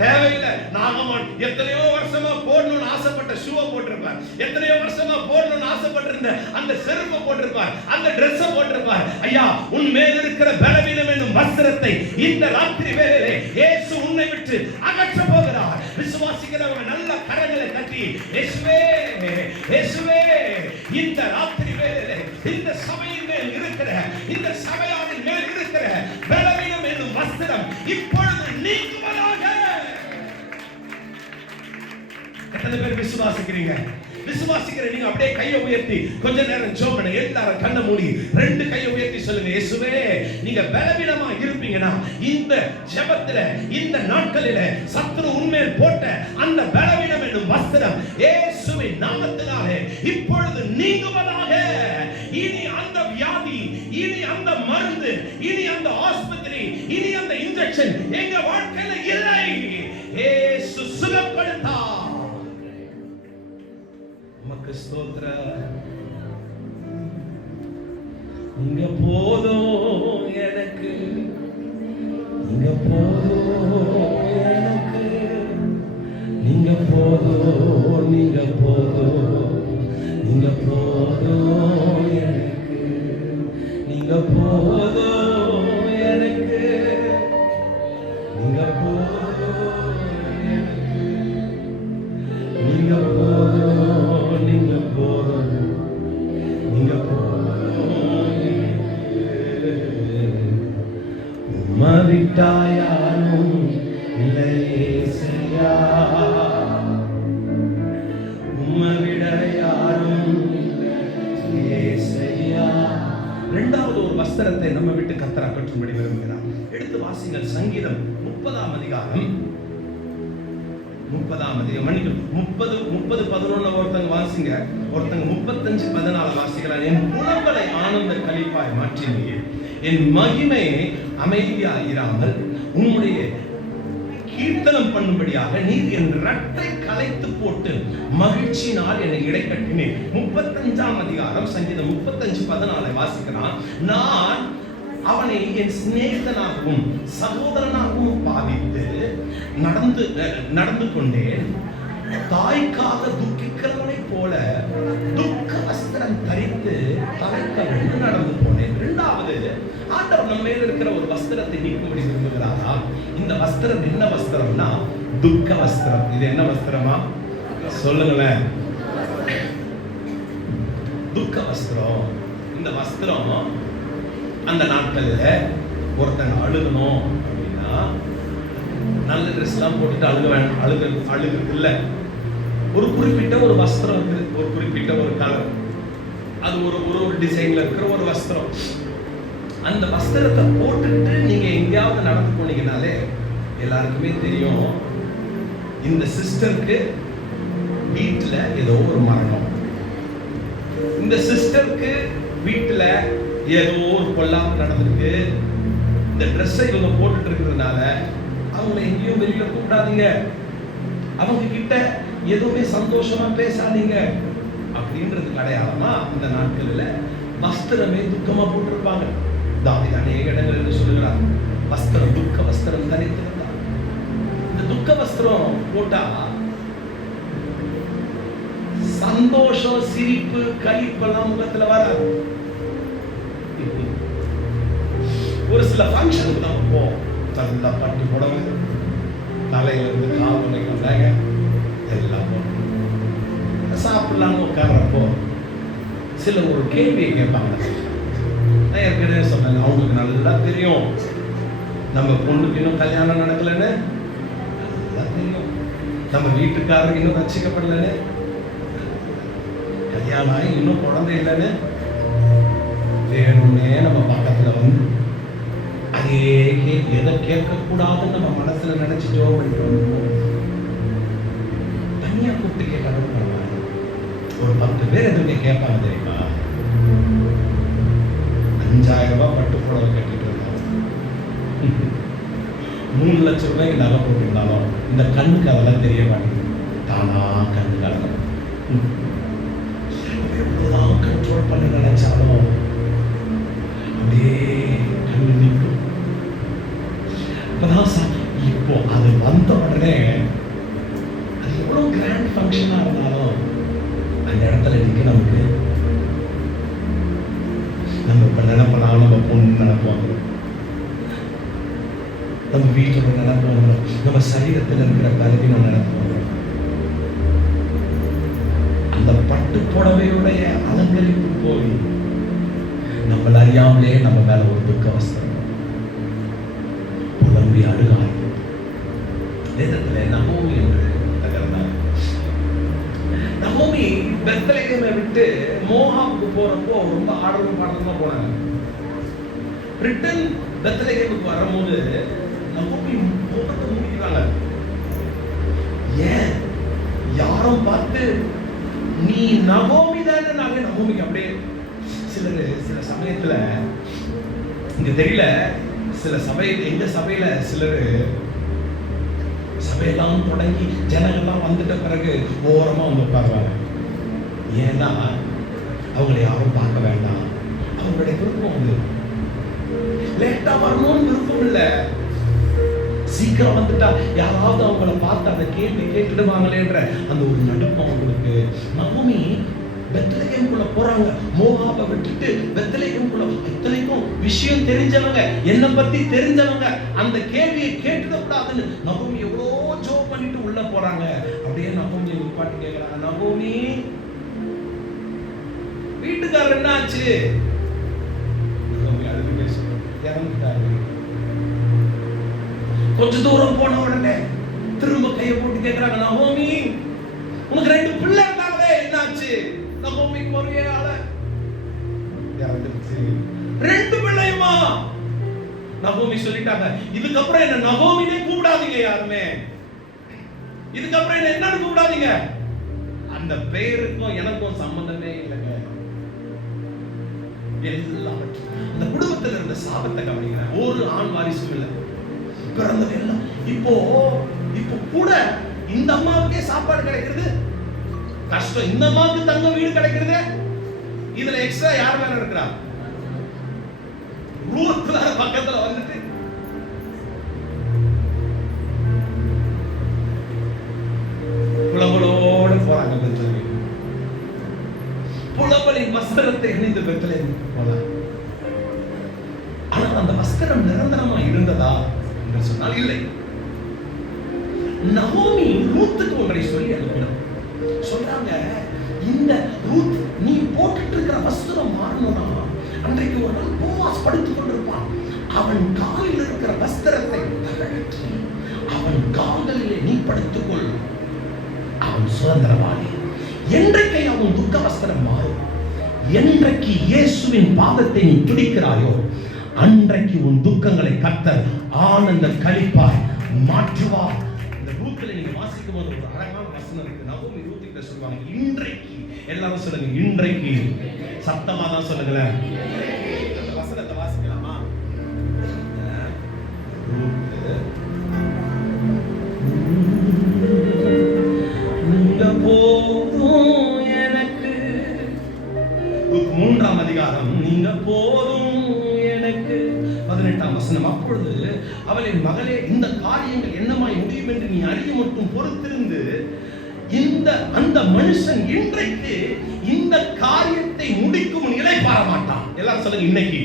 தேவையில்லை. நாகமான் எத்தனையோ வருஷமா போடணும்னு ஆசைப்பட்ட ஷூவை போட்டிருப்பார், எத்தனையோ வருஷமா போடணும்னு ஆசைப்பட்டிருந்த அந்த செருப்பை போட்டிருப்பார், அந்த Dress போட்டிருப்பார். ஐயா, உன் மேல் இருக்கிற பலவீனம் என்னும் வஸ்திரத்தை இந்த ராத்திரி வேளையிலே இயேசு உன்னை விட்டு அகற்ற போகிறார். விசுவாசிக்கிறவங்க நல்ல கரங்களை தட்டி, இயேசுவே இயேசுவே, இந்த ராத்திரி வேளையிலே இந்த சபையின் மேல் இருக்கிற, இந்த சபையாரின் மேல் இருக்கிற பலவீனம் என்னும் வஸ்திரம் இப்பொழுது நீங்குவதாக. எத்தனை பேர் விசுவாசிக்கிறீங்க? விசுவாசிக்கிற நீங்க அப்படியே கையை உயர்த்தி கொஞ்ச நேரம் ஜெபம் பண்ணுங்க. எல்லாரும் கண்ணை மூடி 2 கையை உயர்த்தி சொல்லுங்க, இயேசுவே, நீங்க பலவீனமா இருப்பீங்கன்னா இந்த ஜெபத்துல, இந்த நாட்களில சத்துரு உன்மேல் போட்ட அந்த பலவீனம் என்னும் வஸ்திரம் இயேசுவின் நாமத்தினாலே இப்பொழுது நீங்குவதாக. இனி அந்த வியாதி, இனி அந்த மருந்து, இனி அந்த ஆஸ்பத்திரி, இனி அந்த இன்ஜெக்ஷன் எங்க வாழ்க்கையில இல்லை. இயேசு சுகப்படுத்தார். உமக்கு ஸ்தோத்திரம். நீங்க போதும் எனக்கு, நீங்க போதும் எனக்கு, நீங்க போதும், நீங்க போதும், நீங்க போதும் எனக்கு, நீங்க போதும் எனக்கு, நீங்க போதும் எனக்கு, நீங்க போதும், நீங்க போதும், நீங்க போதும். உம்மை விட்டா யாரும் இல்லையா, உம்மை விட யாரும் இல்லையா. இரண்டாவது ஒரு வஸ்திரத்தை நம்ம விட்டு கர்த்தர் அகற்றும்படி விரும்புகிறார். எடுத்து வாசிங்கள் சங்கீதம் 30ஆம் அதிகாரம் 30:11 ஒருத்தங்க வாசிங்க, ஒருத்தங்க 35:14 வாசிக்கிறார். என் புலம்பலை ஆனந்த களிப்பாய் மாற்றினீர், என் மகிமை அமைதியாயிராமல் உம்முடைய கீர்த்தனம் பண்ணும்படியாக நீர் என் இரட்டை கலைத்து போட்டு மகிழ்ச்சியினால் என்னை இடைக்கட்டினேன். 35ஆம் அதிகாரம் சங்கீதம் 35:14 வாசிக்கிறான். நான் அவனை என் சிநேகிதனாகவும் சகோதரனாகவும் பாவித்து நடந்து கொண்டேன். தாய்க்காக துக்கிக்கிறவனை போல துக்க வஸ்திரம் தரித்து தலைக்கவிழ்ந்து நடந்து போனேன். இரண்டாவது, ஆண்டவர் நம்ம மேல இருக்கிற ஒரு வஸ்திரத்தை நீக்கும்படி விரும்புகிறாரா? இந்த வஸ்திரம் என்ன வஸ்திரம்னா துக்க வஸ்திரம். இது என்ன வஸ்திரமா சொல்லுங்களேன்? துக்க வஸ்திரம். இந்த வஸ்திரம் அந்த நாட்கள்ல ஒருத்தங்க அழுகணும் அப்படின்னா நல்ல ட்ரெஸ் எல்லாம் போட்டுட்டு அழுகு இல்ல, ஒரு குறிப்பிட்ட ஒரு வஸ்திரம் இருக்குது, ஒரு குறிப்பிட்ட ஒரு கலர், அது ஒரு டிசைன்ல இருக்கிற ஒரு வஸ்திரம். அந்த வஸ்திரத்தை போட்டுட்டு நீங்க எங்கேயாவது நடந்து போனீங்கனாலே எல்லாருக்குமே தெரியும் இந்த சிஸ்டருக்கு வீட்டுல ஏதோ ஒரு மரணம், இந்த சிஸ்டருக்கு வீட்டுல ஏதோ ஒரு பொல்லாப்பு நடந்திருக்கு. இந்த ட்ரெஸ்ஸை இவங்க போட்டுட்டு இருக்கிறதுனால அவங்களை எங்கேயும் வெளியில கூப்பிடாதீங்க, அவங்க கிட்ட எதுவுமே சந்தோஷமா பேசாதீங்க அப்படின்றது அடையாளமா அந்த நாட்கள்ல வஸ்திரமே துக்கமா போட்டிருப்பாங்க. தாவீது அநேக இடங்களில் சொல்லுகிறார், வஸ்திரம் துக்க வஸ்திரம் தரித்திருந்தார். இந்த துக்க வஸ்திரம் போட்டா சந்தோஷம், சிரிப்பு, களிப்பெல்லாம் முகத்துல வராது. ஒரு சில ஃபங்க்ஷனுக்கு நம்ம போவோம், நல்லா பட்டு புடவை, தலையில இருந்து கால் வரைக்கும் நகை எல்லாம் சாப்பிடலாம்னு உட்கார்றப்போ சில ஒரு கேள்வியை கேட்பாங்க. நான் ஏற்கனவே சொன்னேன், அவங்களுக்கு நல்லா தெரியும் நம்ம பொண்ணுக்கு இன்னும் கல்யாணம் நடக்கலன்னு, நல்லா தெரியும் நம்ம வீட்டுக்காரருக்கு இன்னும் ரட்சிக்கப்படலன்னு, கல்யாணம் ஆகி இன்னும் குழந்தை இல்லைன்னு, வேணும்னே நம்ம பக்கத்துல வந்து அதே எதை கேட்கக்கூடாதுன்னு நம்ம மனசுல நினைச்சு ஜோம் பண்ணிட்டு வந்து தனியா கூப்பிட்டு கேட்டாலும் பரவாயில்ல. ஒரு 10 பேர் எதுவுமே கேட்பாங்க தெரியுமா? 5000 ரூபாய் பட்டு புடவை கட்டிட்டு இருந்தாலும் 3 லட்சம் ரூபாய்க்கு நகை போட்டிருந்தாலும் இந்த கண்ணுக்கு அதெல்லாம் தெரிய மாட்டேங்குது. தானா கண்ணுக்கு அழகம் எவ்வளவுதான் கண்ட்ரோல் பண்ண நினைச்சாலும் அப்படியே கண்ணு நிற்கும். இப்போ அது வந்த உடனே அது எவ்வளவு கிராண்ட் ஃபங்க்ஷனா இருந்தாலும் அந்த இடத்துல நிக்க நமக்கு நம்ம இப்ப நினைப்பலாம், நம்ம பொண்ணு நினைப்போம், நம்ம வீட்டோட நினைப்போம், நம்ம சரீரத்தில் இருக்கிற பலவீனம் நினைப்போம். அந்த பட்டு புடவையுடைய அலங்கரிப்பு போய் நம்மள அறியாமலே நம்ம மேல ஒரு துக்க வஸ்திரம் புலம்பி அழுக ஆரம்பிக்கும். வேதத்துல நகோமி என்று நகர்ந்தார். நகோமி பெத்லகேமை விட்டு மோவாபுக்கு போறப்போ ரொம்ப ஆடலும் பாடலுமா போனாங்க. ரிட்டன் பெத்லகேமுக்கு வரும்போது நகோமி முகத்தை மூடிக்கிறாங்க. ஏன்? யாரும் பார்த்து நீ நகோமி தானே? நாங்க நகோமிக்கு அப்படியே சில சமயத்துல இங்க தெரியல, சில சபையில், எங்க சபையில சிலர் சபையெல்லாம் தொடங்கி ஜனங்கள்லாம் வந்துட்ட பிறகு ஓரமா வந்து உட்காருவாங்க. ஏன்னா அவங்களை யாரும் பார்க்க வேண்டாம், அவங்களுடைய விருப்பம் வந்து லேட்டா வரணும்னு விருப்பம் இல்லை, சீக்கிரம் வந்துட்டா யாராவது அவங்கள பார்த்து அந்த கேள்வி கேட்டுடுவாங்களேன்ற அந்த ஒரு நடுக்கம் அவங்களுக்கு. நகோமி பெத்லகேமுக்குள்ள போறாங்க, மோவாபை விட்டுட்டு பெத்லகேமுக்குள்ள. இத்தனைக்கும் விஷயம் தெரிஞ்சவங்க, என்ன பத்தி தெரிஞ்சவங்க, அந்த கேள்வியை கேட்டுடக்கூடாதுன்னு நகோமி எவ்வளோ ஜோப் பண்ணிட்டு உள்ள போறாங்க. அப்படியே நகோமியை நிப்பாட்டி கேட்கிறாங்க, நகோமி வீட்டுக்காரர் என்ன ஆச்சு? நகோமி அழுது பேசுறாங்க, இறந்துட்டாரு. கொஞ்ச தூரம் போன உடனே திரும்ப கையை போட்டு கேட்கிறாங்க, நகோமி உனக்கு 2 பிள்ளை இருந்தாங்களே என்னாச்சு? நகோமிக்கு ஒரே ஆள 2 பிள்ளையுமா? நகோமி சொல்லிட்டாங்க, இதுக்கப்புறம் என்ன நகோமினே கூப்பிடாதீங்க, யாருமே இதுக்கப்புறம் என்ன என்னன்னு கூப்பிடாதீங்க. அந்த பெயருக்கும் எனக்கும் சம்பந்தமே இல்லைங்க. எல்லாவற்றும் அந்த குடும்பத்தில் இருந்த சாபத்தை கவனிக்கிறேன். ஒரு ஆண் வாரிசும் இல்லை, பிறந்தது எல்லாம். இப்போ கூட இந்த அம்மாவுக்கே சாப்பாடு கிடைக்கிறது கஷ்டம், இந்த அம்மாவுக்கு தங்க வீடு கிடைக்கிறது. இதுல எக்ஸ்ட்ரா யார் வேற இருக்கிறா? ரூத் வேற பக்கத்துல வந்துட்டு புலம்பலோடு போறாங்க. புலம்பலின் வஸ்திரத்தை அணிந்து பெத்லகேமுக்கு போனார். ஆனால் அந்த வஸ்திரம் நிரந்தரமா இருந்ததா என்று சொன்னால் இல்லை. நகோமி ரூத்துக்கு ஒன்றை சொல்லி அனுப்பினார். சொல்றாங்க, இந்த ரூத் நீ போட்டுட்டு இருக்கிற வஸ்திரம் மாறணும்னா அன்றைக்கு ஒரு நாள் போவாஸ் படுத்துக் கொண்டிருப்பான். அவன் காலில் இருக்கிற வஸ்திரத்தை தகட்டி அவன் கால்களிலே நீ படுத்துக்கொள், அவன் சுதந்திரவாளி. என்றைக்கு அவன் துக்க வஸ்திரம் மாறும், என்றைக்கு இயேசுவின் பாதத்தை நீ துடிக்கிறாயோ அன்றைக்கு உன் துக்கங்களை கர்த்தர் ஆனந்த களிப்பாய் மாற்றுவார். இந்த ரூத்தில் நீங்க வாசிக்கும் போது ஒரு அழகான வசனம் இருக்கு. நகோமி ரூத் கிட்ட சொல்லுவாங்க, இன்றைக்கு, எல்லாரும் சொல்லுங்க இன்றைக்கு, சத்தமா தான் சொல்லுங்களேன். அந்த வசனத்தை வாசிக்கலாமா? நீங்க போதும் எனக்கு, 3ஆம் அதிகாரம், நீங்க போதும் எனக்கு, 18ஆம் வசனம். அப்பொழுது அவளின் மகளே, இந்த காரியங்கள் என்னமாய் முடியும் என்று நீ அறிய மட்டும் பொறுத்திருந்து, அந்த மனுஷன் இன்றைக்கு இந்த காரியத்தை முடிக்கும் நிலை பார மாட்டான். எல்லாரும் சொல்லுங்க இன்னைக்கு.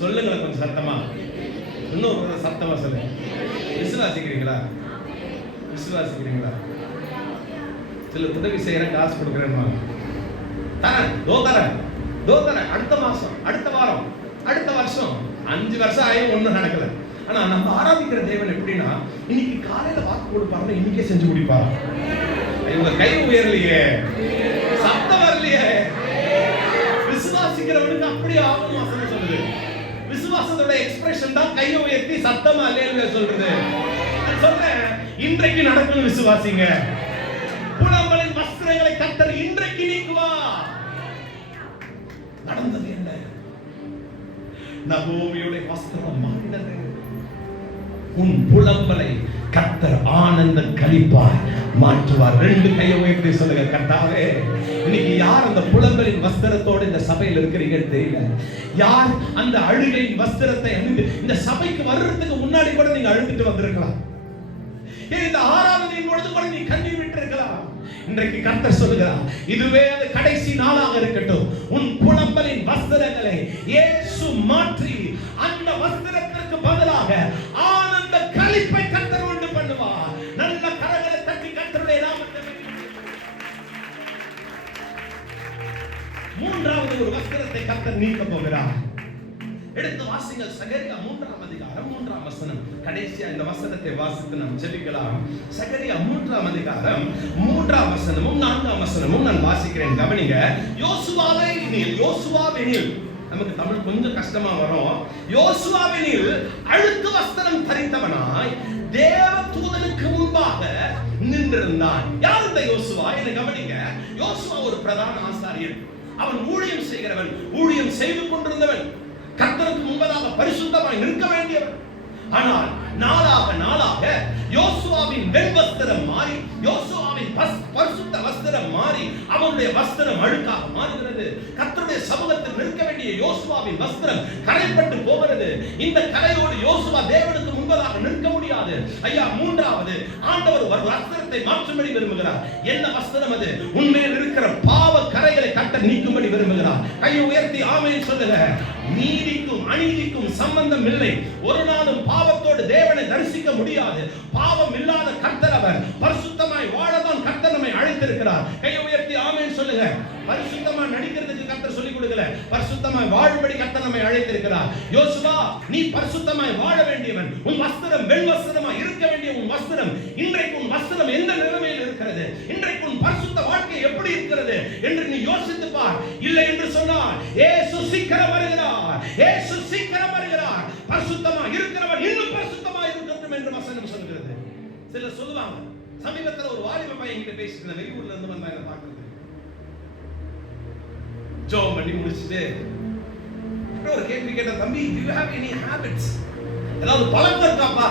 சொல்லுங்க கொஞ்சம் சத்தமா, இன்னொரு சத்தமா சொல்லுங்க. விசுவாசிக்கிறீங்களா? விசுவாசிக்கிறீங்களா? சில உதவி செய்யற காசு கொடுக்குறேன்னு தரேன், தோ தரேன், அடுத்த மாசம், அடுத்த வாரம், அடுத்த வருஷம், 5 வருஷம் ஆயும் ஒண்ணும் நடக்கல. ஆனா நம்ம ஆராதிக்கிற தேவன் எப்படின்னா, இன்னைக்கு காலையில வாக்கு கொடுப்பாங்க, இன்னைக்கே செஞ்சு முடிப்பாங்க. இவங்க கை உயரலையே, சத்தம் வரலையே. விசுவாசிக்கிறவனுக்கு அப்படி ஆகும் வசனம் சொல்லுது. விசுவாசத்தோட எக்ஸ்பிரஷன் தான் கையை உயர்த்தி சத்தமா அல்லேலூயா சொல்றது. நான் சொல்றேன், இன்றைக்கு நடக்கும் விசுவாசிங்க. புலம்பலின் வஸ்திரங்களை கர்த்தர் இன்றைக்கு நீக்குவார். நடந்தது என்ன? நகோமியுடைய வஸ்திரம் மாறினது. உன் புலம்பலை கர்த்தர் ஆனந்த களிப்பாய் மாற்றுவார். 2 கையை உயர்த்தி சொல்லுங்க, கர்த்தாவே. இன்னைக்கு யார் அந்த புலம்பலின் வஸ்திரத்தோடு இந்த சபையில் இருக்கிறீங்கன்னு தெரியல. யார் அந்த அழுகை வஸ்திரத்தை அணிந்து இந்த சபைக்கு வர்றதுக்கு முன்னாடி கூட நீங்க அழுதுட்டு வந்திருக்கலாம். இந்த ஆராதனையின் பொழுது கூட நீ கண்ணீர் விட்டிருக்கலாம். இன்றைக்கு கர்த்தர் சொல்லுகிறார், இதுவே அது கடைசி நாளாக இருக்கட்டும். உன் புலம்பலின் வஸ்திரங்களை இயேசு மாற்றி அந்த வஸ்திரத்திற்கு பதிலாக ஆனந்த களிப்பை கர்த்தர் உண்டு பண்ணுவார். நல்ல கரங்களை தட்டி கர்த்தருடைய நாமத்தை. 3வது ஒரு வஸ்திரத்தை கர்த்தர் நீக்க போகிறார். எடுத்து வாசிங்கள். சகரியா 3ஆம் அதிகாரம் 3ஆம் வசனம். கடைசியா இந்த வசனத்தை வாசித்து நாம் ஜெபிக்கலாம். சகரியா 3ஆம் அதிகாரம் 3ஆம் வசனமும் 4ஆம் வசனமும் நான் வாசிக்கிறேன், கவனிங்க. யோசுவாவெனில், நமக்கு தமிழ் கொஞ்சம் கஷ்டமா வரும். யோசுவாவெனில் அழுக்கு வஸ்திரம் தரித்தவனாய் தேவ தூதனுக்கு முன்பாக நின்றிருந்தான். யார் இந்த யோசுவா? என்ன கவனிங்க. யோசுவா ஒரு பிரதான ஆசாரியர். அவன் ஊழியம் செய்கிறவன், ஊழியம் செய்து கொண்டிருந்தவன், கர்த்தருக்கு முன்பதாக பரிசுத்தமாய் நிற்க வேண்டியவன். ஆனால் நாளாக யோசுவாவின் வெண்வஸ்திரம் மாறி, யோசுவாவின் பரிசுத்த வஸ்திரம் மாறி அவனுடைய வஸ்திரம் அழுக்காக மாறுகிறது. கர்த்தருடைய சமூகத்தில் நிற்க வேண்டிய யோசுவாவின் வஸ்திரம் கரைப்பட்டு போகிறது. இந்த கரையோடு யோசுவா தேவனுக்கு முன்பதாக நிற்க முடியாது. ஐயா, 3வது ஆண்டவர் ஒரு வஸ்திரத்தை மாற்றும்படி விரும்புகிறார். என்ன வஸ்திரம் அது? உண்மையில் இருக்கிற பாவ கரைகளை கர்த்தர் நீக்கும்படி விரும்புகிறார். கையை உயர்த்தி ஆமென் சொல்லுங்க. நீதிக்கும் அநீதிக்கும் சம்பந்தம் இல்லை. ஒரு நாளும் பாவத்தோடு தேவனை தரிசிக்க முடியாது. பாவம் இல்லாத கர்த்தர் அவர். பரிசுத்தமாய் வாழதான் கர்த்தர் நம்மை அழைத்திருக்கிறார். கையை உயர்த்தி ஆமென் சொல்லுங்க. பரிசுத்தமா நடிக்கிறதுக்கு கர்த்தர் சொல்லிக் கொடுக்கல. பரிசுத்தமாய் வாழும்படி கர்த்தர் நம்மை அழைத்திருக்கிறார். யோசுவா, நீ பரிசுத்தமாய் வாழ வேண்டியவன். உன் வஸ்திரம் வெண் வஸ்திரமாய் இருக்க வேண்டிய உன் வஸ்திரம், இன்றைக்கு உன் வஸ்திரம் எந்த நிலைமையில் இருக்கிறது, இன்றைக்கு உன் பரிசுத்த வாழ்க்கை எப்படி இருக்கிறது என்று நீ யோசித்து பார். இல்லை என்று சொன்னால் இயேசு சீக்கிரம் வருகிறார். இயேசு சீக்கிரம் வருகிறார். பரிசுத்தமா இருக்கிறவன் இன்னும் பரிசுத்தமா இருக்கட்டும் என்று வசனம் சொல்கிறது. சிலர் சொல்லுவாங்க, சமீபத்தில் ஒரு வாலிப பையன் கிட்ட பேசிட்டு வெளியூர்ல இருந்து வந்தாங்க பார்க்கறது. ஜோம் பண்ணி முடிச்சிட்டு ஒரு கேள்வி கேட்ட, தம்பி, do you have any habits? ஏதாவது பழக்கம் இருக்காப்பா?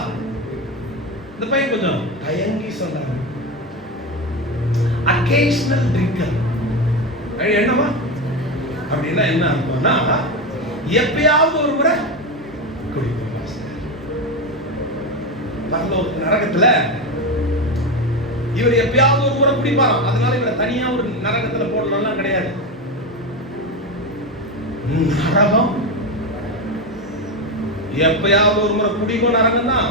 இந்த பையன் கொஞ்சம் தயங்கி சொன்னாங்க, occasional drinker. என்னமா அப்படின்னா என்ன அர்த்தம்னா, எப்பயாவது ஒரு முறை குடிப்போம். பரலோக நரகத்துல இவர் எப்பயாவது ஒரு முறை குடிப்பாராம். அதனால இவரை தனியா ஒரு நரகத்துல போடலாம் கிடையாது. நரகம் எப்பயாவது ஒரு முறை குடிக்கும் நரகம் தான்.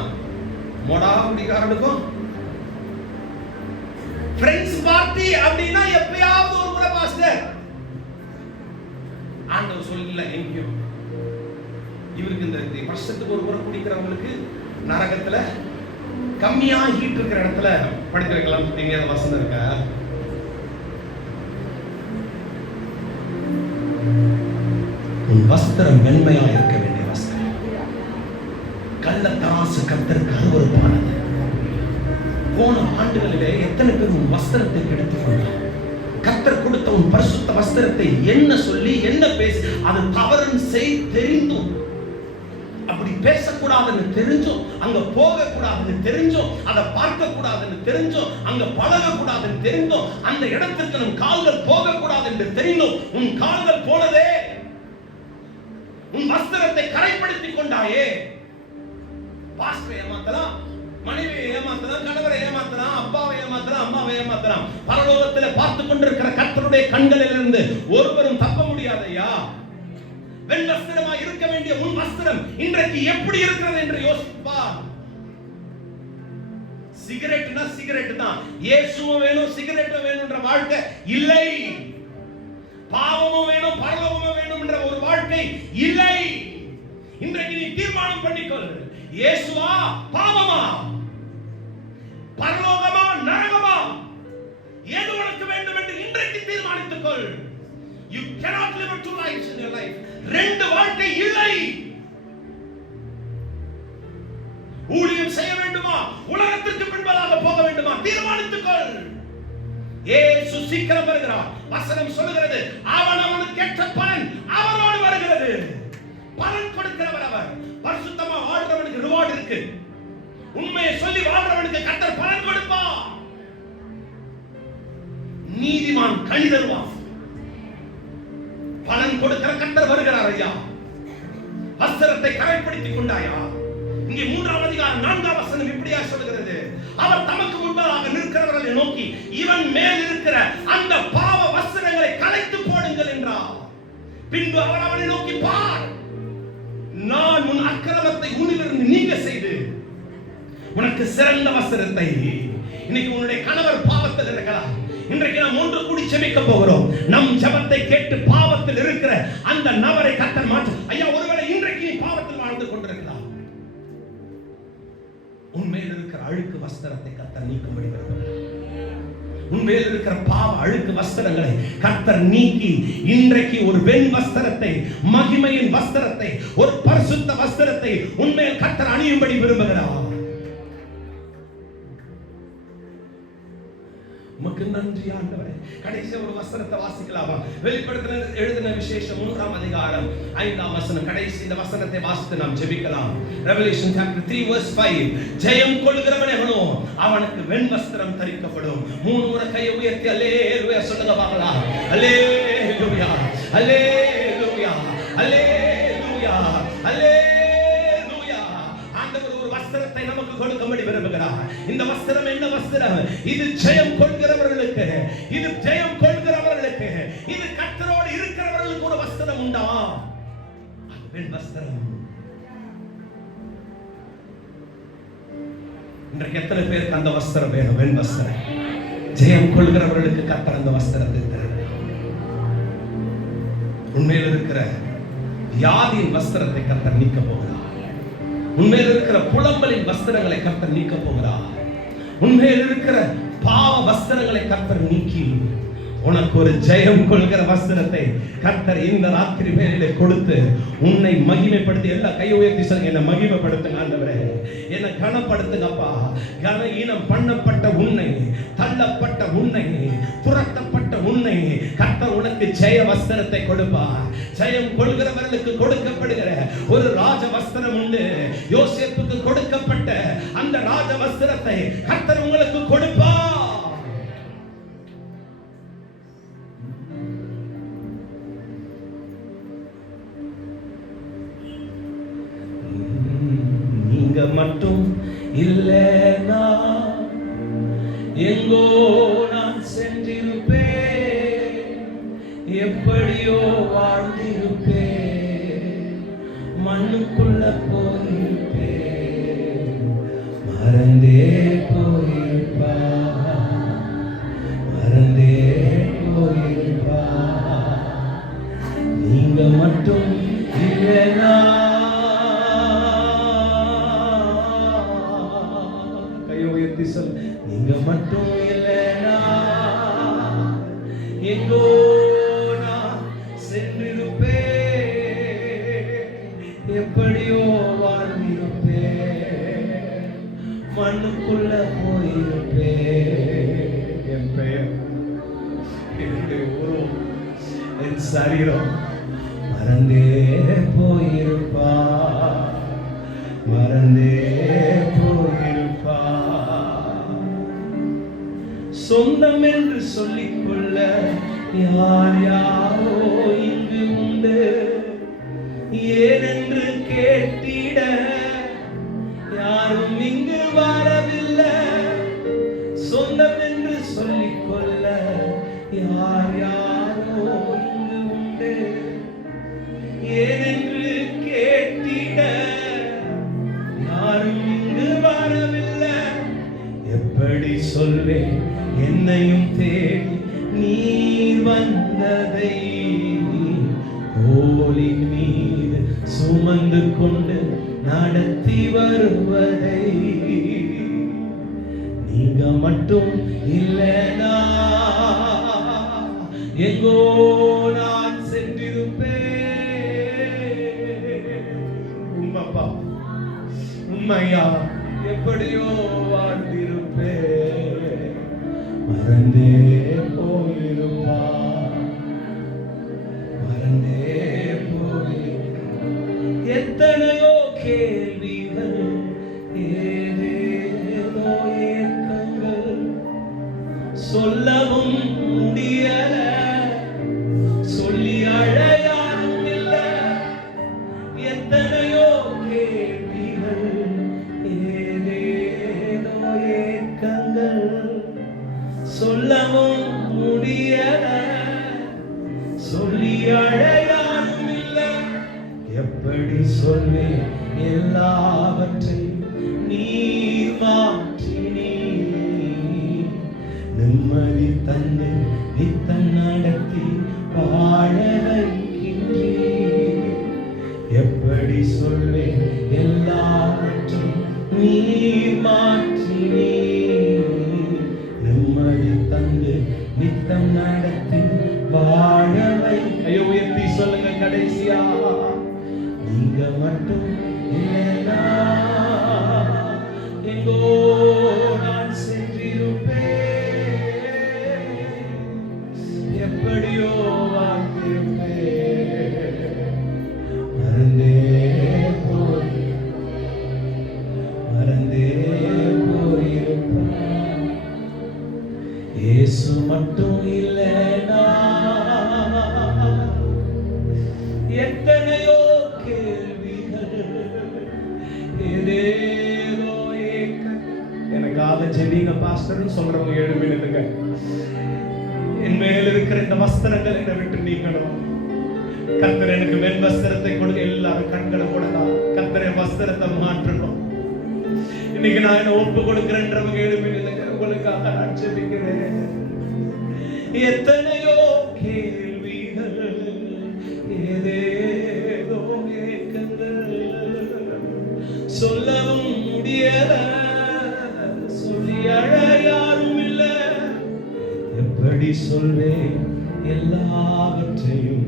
மொடா குடிக்காரனுக்கும் ஃப்ரெண்ட்ஸ் பார்ட்டி அப்படின்னா எப்பயாவது ஒரு முறை பாஸ்டர். ஆண்டவர் சொல்லல எங்கேயும். இவருக்கு இந்த வருஷத்துக்கு ஒரு முறை குடிக்கிறவங்களுக்கு நரகத்துல கம்மியா ஹீட் இருக்கிற இடத்துல படுக்க வைக்கலாம். நீங்க அந்த வசனம் இருக்க, உன் வஸ்திரம் வெண்மையா இருக்க வேண்டிய வஸ்திரம். கள்ளத்தராசு கர்த்தருக்கு அருவருப்பானது. போன ஆண்டுகளிலே எத்தனை பேர் உன் வஸ்திரத்தை கெடுத்துக் கொண்டார்? கர்த்தர் கொடுத்த உன் பரிசுத்த வஸ்திரத்தை என்ன சொல்லி என்ன பேசி அது தவறுன்னு செய் தெரிந்தும், அப்படி பேசக்கூடாதுன்னு தெரிஞ்சும், அங்க போக கூடாதுன்னு தெரிஞ்சும், அதை பார்க்க கூடாதுன்னு தெரிஞ்சும், அங்க பழக கூடாதுன்னு தெரிந்தும், அந்த இடத்துக்கு நம் கால்கள் போக கூடாது என்று தெரிந்தும் உன் கால்கள் போனதே. உன் வஸ்திரத்தை கரைப்படுத்திக் கொண்டாயே. பாஸ்டரை ஏமாத்தலாம், மனைவியை ஏமாத்தலாம், கணவரை ஏமாத்தலாம், அப்பாவை ஏமாத்தலாம், அம்மாவை ஏமாத்தலாம். பரலோகத்தில் பார்த்து கொண்டிருக்கிற கர்த்தருடைய கண்களிலிருந்து ஒருவரும் தப்ப முடியாதையா. வெண் வஸ்திரமா இருக்க வேண்டிய உன் வஸ்திரம் இன்றைக்கு எப்படி இருக்கிறது என்று யோசிப்பார். சிகரெட்னா சிகரெட் தான். இயேசுவும் வேணும், சிகரெட்டும் வேணும்ன்ற வாழ்க்கை இல்லை. பாவமும் வேணும், பரலோகமும் வேணும் என்ற ஒரு வாழ்க்கை இல்லை. இன்றைக்கு நீ தீர்மானம் பண்ணிக்கொள். இயேசுவா பாவமா, பரலோகமா நரகமா, எது உனக்கு வேண்டும் என்று இன்றைக்கு தீர்மானித்துக் கொள். You cannot live two lives in your life. ரெண்டு வாழ்க்கை இல்லை. ஊழியம் செய்ய வேண்டுமா, உலகத்திற்கு பின்பதாக போக வேண்டுமா, தீர்மானித்துக் கொள். இயேசு சீக்கிரம் வருகிறார். வசனம் சொல்லுகிறது, அவனுக்கு ஏற்ற பலன் அவனோடு வருகிறது. பலன் கொடுக்கிறவர் அவர். பரிசுத்தமா வாழ்றவனுக்கு ரிவார்ட் இருக்கு. உண்மையை சொல்லி வாழ்றவனுக்கு கர்த்தர் பலன் கொடுப்பார். நீதிமான் கனி தருவான். பலன் கொடுக்கிற கர்த்தர் வருகிறார். ஐயா, வஸ்திரத்தை கரைப்படுத்திக் கொண்டாயா? இங்கே 3ஆம் அதிகாரம் 4ஆம் வசனம் இப்படியா சொல்கிறது, அவர் தமக்கு முன்பாக நிற்கிறவர்களை நோக்கி இவன் மேல் இருக்கிற அந்த பாவ வஸ்திரங்களை களைத்து போடுங்கள் என்றார். பின்பு அவர் அவனை நோக்கி, பார், நான் உன் அக்கிரமத்தை உன்னிலிருந்து நீங்க செய்து உனக்கு சிறந்த வஸ்திரத்தை. இன்னைக்கு உன்னுடைய கணவர் பாவத்தில் இருக்கிறார். இன்றைக்கு நாம் ஒன்று கூடி ஜெபிக்க போகிறோம். நம் ஜெபத்தை கேட்டு பாவத்தில் இருக்கிற அந்த நபரை கர்த்தர் மாற்ற. ஐயா, ஒருவேளை இன்றைக்கு நீ பாவத்தில் வாழ்ந்து கொண்டிருக்கிறார். உன்மேல் இருக்கிற அழுக்கு வஸ்திரத்தை கர்த்தர் நீக்கும்படி விரும்புகிறார். உன்மேல் இருக்கிற பாவ அழுக்கு வஸ்திரங்களை கர்த்தர் நீக்கி இன்றைக்கு ஒரு வெண் வஸ்திரத்தை, மகிமையின் வஸ்திரத்தை, ஒரு பரிசுத்த வஸ்திரத்தை உன்மேல் கர்த்தர் அணியும்படி விரும்புகிறார். உமக்கு நன்றி ஆண்டவரே. கடைசி ஒரு வசனத்தை வாசிக்கலாமா? வெளிப்படுத்தின எழுதின விசேஷம் 3ஆம் அதிகாரம் 5ஆம் வசனம். கடைசி இந்த வசனத்தை வாசித்து நாம் ஜெபிக்கலாம். Revelation chapter 3 verse 5. ஜெயம் கொள்கிறவன் எவனோ அவனுக்கு வெண் வஸ்திரம் தரிக்கப்படும். 3 முறை கையை உயர்த்தி அல்லேலூயா சொல்லுங்க பார்க்கலாம். அல்லேலூயா, அல்லேலூயா, அல்லேலூயா, அல்லேலூயா. ஆண்டவர் ஒரு வஸ்திரத்தை நமக்கு கொடுக்கும்படி விரும்புகிறார். இந்த வஸ்திரம் என்ன வஸ்திரம்? இது ஜெயம் கொள்கிறவர்களுக்கு, இது ஜெயம் கொள்கிறவர்களுக்கு, இது கர்த்தரோடு இருக்கிறவர்களுக்கு ஒரு வஸ்திரம் உண்டா? வெண் வஸ்திரம். இன்றைக்கு எத்தனை பேருக்கு அந்த வஸ்திரம் வேணும்? வெண் வஸ்திரம். ஜெயம் கொள்கிறவர்களுக்கு கர்த்தர் அந்த வஸ்திரத்தை தருகிறார். உண்மையில் இருக்கிற வியாதியின் வஸ்திரத்தை கர்த்தர் நீக்க போகிறார். உண்மையில் இருக்கிற புலம்பலின் வஸ்திரங்களை கர்த்தர் நீக்க போகிறார். உண்மையில் இருக்கிற பாவ வஸ்திரங்களை கர்த்தர் நீக்கி உனக்கு ஒரு ஜெயம் கொள்கிற வஸ்திரத்தை கர்த்தர் இந்த ராத்திரி வேளையிலே கொடுத்து உன்னை மகிமைப்படுத்தி, எல்லா கையை உயர்த்தி சொல்லுங்க, என்னை மகிமைப்படுத்துங்க ஆண்டவரே, என்னை கனப்படுத்துங்கப்பா. கனஈனம் பண்ணப்பட்ட உன்னை, தள்ளப்பட்ட உன்னை, துரத்தப்பட்ட உன்னை கர்த்தர் உனக்கு ஜெய வஸ்திரத்தை கொடுப்பார். ஜெயம் கொள்கிறவர்களுக்கு கொடுக்கப்படுகிற ஒரு ராஜ வஸ்திரம் உண்டு. யோசேப்புக்கு கொடுக்கப்பட்ட அந்த ராஜ வஸ்திரத்தை கர்த்தர் உங்களுக்கு கொடுப்பார். நீங்க மட்டும் இல்லைனா எங்கோ நான் சென்றிருப்பேன், எப்படியோ வாழ்ந்திருப்பேன், மண்ணுக்குள்ள போயிருப்பேன், மறந்தே போயிருப்பா, மறந்தே போயிருப்பா. நீங்க மட்டும் இல்லைனா, நீங்க மட்டும் இல்லைனா எங்கோ நான் சென்றிருப்பேன், எப்படியோ வாழ்ந்திருப்பேன், மண்ணுக்குள்ள போயிருப்பேன். என் பெயர், என்னுடைய உருவம், என் சரீரம் மறந்தே போயிருப்பா, மறந்தே போயிருப்பா. சொந்தம் என்று சொல்லிக்கொள்ள யார் யாரோ இங்கு உண்டு, ஏனென்று கேட்டிட யாரும் இங்கு வரவில்லை. சொந்தம் என்று சொல்லிக்கொள்ள யார் யாரோ இங்கு உண்டு, ஏனென்று கேட்டிட யாரும் இங்கு வரவில்லை. எப்படி சொல்வேன் என்னையும் தேடி நீர் வந்ததை, கோலின் மீது சுமந்து கொண்டு நடத்தி வருவதை. நீங்க மட்டும் இல்லைனா எங்கோ நான் சென்றிருப்பேன். உண்மைப்பா, உண்மையா, எப்படியோ வாழ்ந்திருப்பேன், மறந்தே போயிருப்பா, மறந்தே போயிருப்பா. எத்தனையோ கேள்விகள், ஏதேதோ ஏக்கங்கள், சொல்லவும் முடியல, சொல்லி அழையாரும் இல்லை. எத்தனையோ கேள்விகள், ஏதேதோ ஏக்கங்கள், சொல்லவும் முடியல, சொல்லி அழையாரும் இல்லை. எப்படி சொல்வேன் எல்லாவற்றையும் நீர் மாற்றினீ, நிம்மதி தந்து நித்தம் நடத்தி வாழ வைக்கின்றீர். எப்படி சொல்வேன் எல்லாவற்றையும் நீர் மாற்றினீ, நிம்மதி தந்து நித்தம் நடத்தி வாழ வை. ஐயோ, உயர்த்தி சொல்லுங்க கடைசியா, நீங்க மட்டும் இல்லைனா எங்கோ நான் சென்றிருப்பேன், எப்படியோ வாழ்ந்திருப்பேன், மறந்தே போய் மறந்தே போயிருப்பேன். இயேசு மட்டும் இல்லைனா எத்தனையோ கேள்விகள், ஏதேதோ ஏக்கம். எனக்காக ஜெபிங்க பாஸ்டர்னு சொல்றவங்க எழுப்பி நில்லுங்க. என் மேல் இருக்கிற இந்த வஸ்திரங்கள் என்னை விட்டு நீக்கணும். கர்த்தர் எனக்கு வெண் வஸ்திரத்தை கொடுக்க. எல்லாரும் கண்களை போடலாம். கர்த்தர் என் வஸ்திரத்தை மாற்றணும். இன்னைக்கு நான் என்ன ஒப்பு கொடுக்கிறேன்றவங்க எழுப்பி நில்லுங்க. உங்களுக்காக நான் ஜெபிக்கிறேன். எத்தனையோ கேள்விகள், சொல்லவும் முடியல, சொல்லி அழ யாரும் இல்ல. எப்படி சொல்வேன் எல்லாவற்றையும்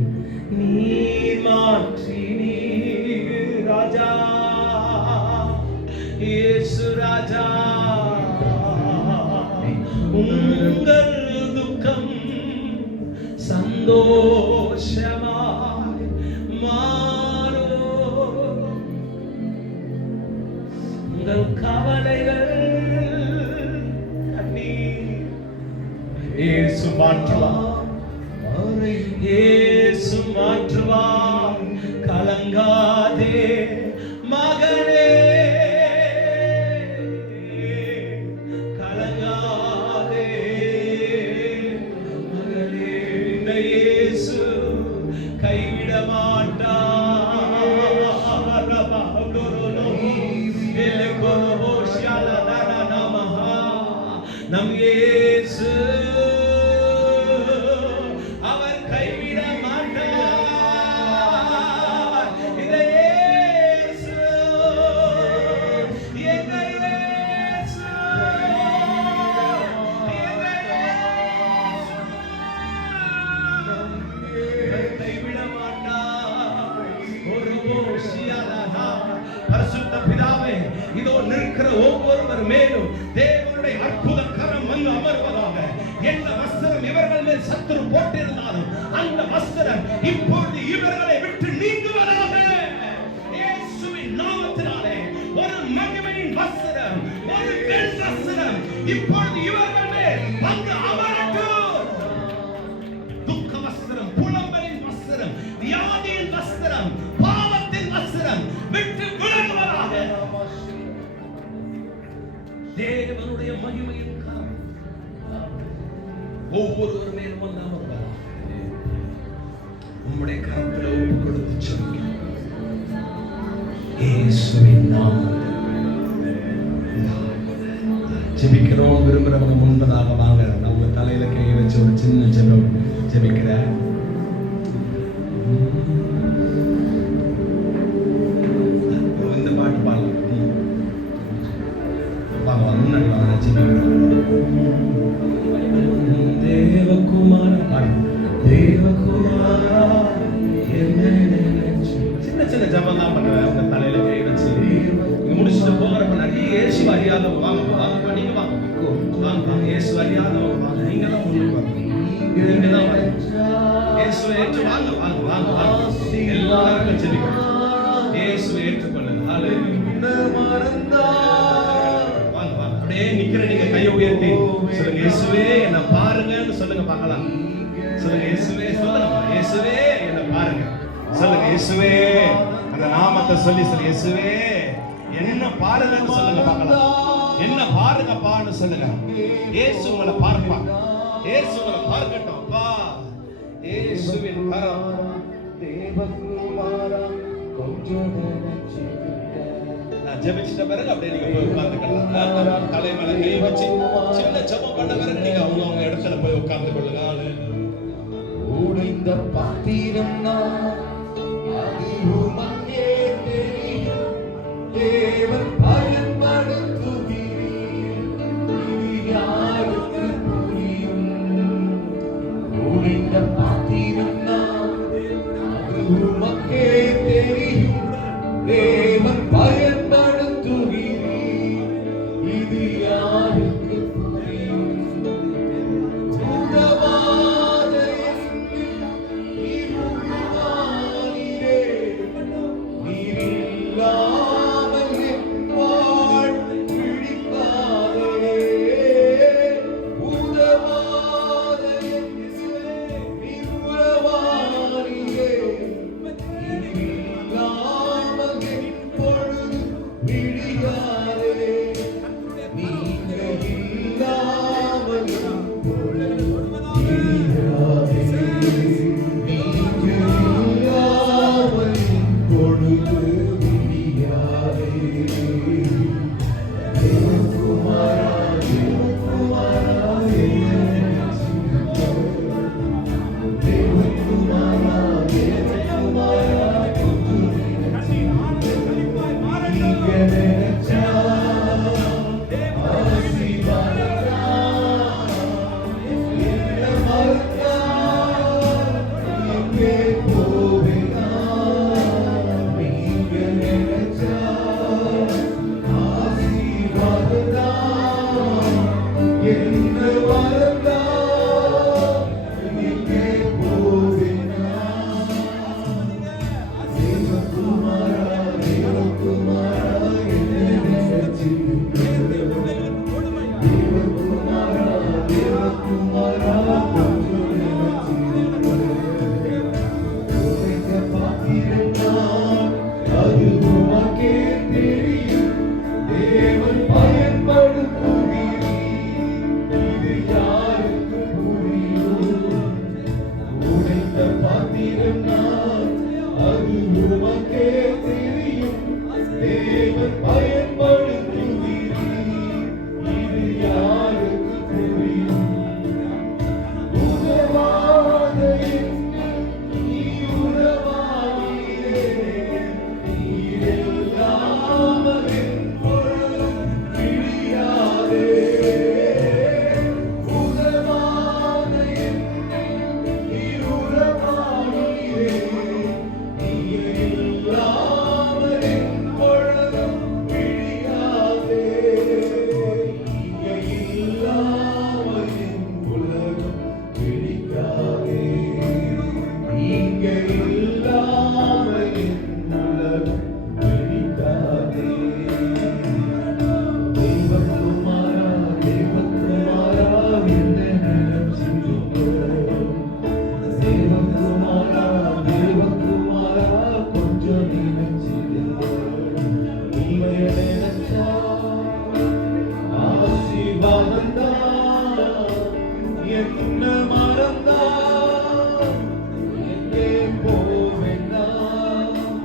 நீர் மாற்றி நீர் ராஜா, இயேசு ராஜா. உங்கள் துக்கம் சந்தோஷமாய் மாறும், உங்கள் கவலைகள் கண்ணீர் இயேசு மாற்றுவார், இயேசு மாற்றுவார். கலங்காதே மகனே, கலங்காதே மகனே, இயேசு கைவிட மாட்டார். நம் இயேசு அவர் கைவிட மாட்டார். இந்த இயேசு எங்க இயேசு, எங்க இயேசு கைவிட மாட்டார். ஒரு ஓசியாலா பரிசுத்த பிதாவே, இதோ நிற்கிற ஒவ்வொருவர் மேலும் தேவனுடைய அற்புத கரம் வந்து அமர்வதாக. எந்த வஸ்திரம் இவர்கள் மேல் சத்துரு போட்டிருந்தாலும் அந்த வஸ்திரம் இப்பொழுது இவர்களை விட்டு நீங்குவதாக. இயேசுவின் நாமத்தினாலே ஒரு மகிமையின் வஸ்திரம், ஒரு வெண் வஸ்திரம் இப்பொழுது இவர்கள் மேல் வந்து அமரட்டும். துக்க வஸ்திரம், புலம்பலின் வஸ்திரம், வியாதியின் வஸ்திரம், பாவத்தின் வஸ்திரம் விட்டு விலகுவதாக. தேவனுடைய மகிமையின் கரம் ஒவ்வொருவர் மேலும் வந்து அமர்வதாக. உம்முடைய கரத்தில் ஒப்பு கொடுத்து ஜெபிக்கிறோம் இயேசுவின் நாமத்தில். ஜெபிக்கிறோம். விரும்புகிறவங்க முன்பதாக வாங்க. நம்ம தலையில கை வச்சு ஒரு சின்ன ஜெபம் ஜெபிக்கிறேன். இந்த பாட்டு பாடலாம். முன்னாடி வாங்க. தேவகுமாரா, தேவகுமாரா, சின்ன சின்ன ஜபம் தான் பண்ணுவேன். உங்க தலையில கை வச்சு நீங்க முடிச்சுட்டு போகிறப்ப நிறைய இயேசு அறியாதவங்க வாங்க, வாங்க, நீங்க வாங்க, வாங்க, இயேசு அறியாதவங்க வாங்க, நீங்க தான் முன்னுக்கு வாங்க, நீங்க தான் வாங்க, இயேசுவை ஏற்று வாங்க, வாங்க, வாங்க, வாங்க, எல்லாரும் ஜெபிக்கணும். இயேசுவை ஏற்றுக்கொள்ளுங்க. அப்படியே நிக்கிற நீங்க கையை உயர்த்தி சொல்லுங்க, இயேசுவே என்ன பாருங்கன்னு சொல்லுங்க பார்க்கலாம். சொல்லுங்க, இயேசுவே சொல்லுங்க, இயேசுவே என்ன பாருங்க சொல்லுங்க, இயேசுவே அந்த நாமத்தை சொல்லி சொல்லுங்க, இயேசுவே என்ன பாருங்கன்னு சொல்லுங்க பார்க்கலாம். என்ன பாருங்கப்பான்னு சொல்லுங்க. இயேசு உங்களை பார்ப்பாங்க, இயேசு உங்களை பார்க்கட்டும். அப்பா இயேசுவின் கரம் தேவகுமாரா கொஞ்சம் ஜெபிச்சிட்ட பிறகு அப்படியே நீங்க போய் உட்கார்ந்துக்கலாம். தலை மேல கை வச்சு சின்ன ஜெபம் பண்ண பிறகு நீங்க அவங்க இடத்துல போய் உட்கார்ந்து கொள்ளுங்க. உடைந்த பாத்திரம் அது உமக்கே தெரியும், தேவன் பயன்படுத்துகிறீர், இது யாருக்கு புரியும். உடைந்த பாத்திரம் அது உமக்கே தெரியும், தேவன் பயன்படுத்துகிறீர், இது யாருக்கு புரியும். உதவாத இருளானிலே நீரில்லாமல் என் வாழ் பிடிக்காதே. உதவாத இருளானிலே நீரில்லாமல் என் பொழுது விடியாதே. நீங்க இல்லாமல் என் பொழுது விடியாதே. நீங்க இல்லாமல் என் பொழுது விடியாதே. தேவகுமாரா, தேவகுமாரா, தேவகுமாரா, தேவகுமாரா, நீங்க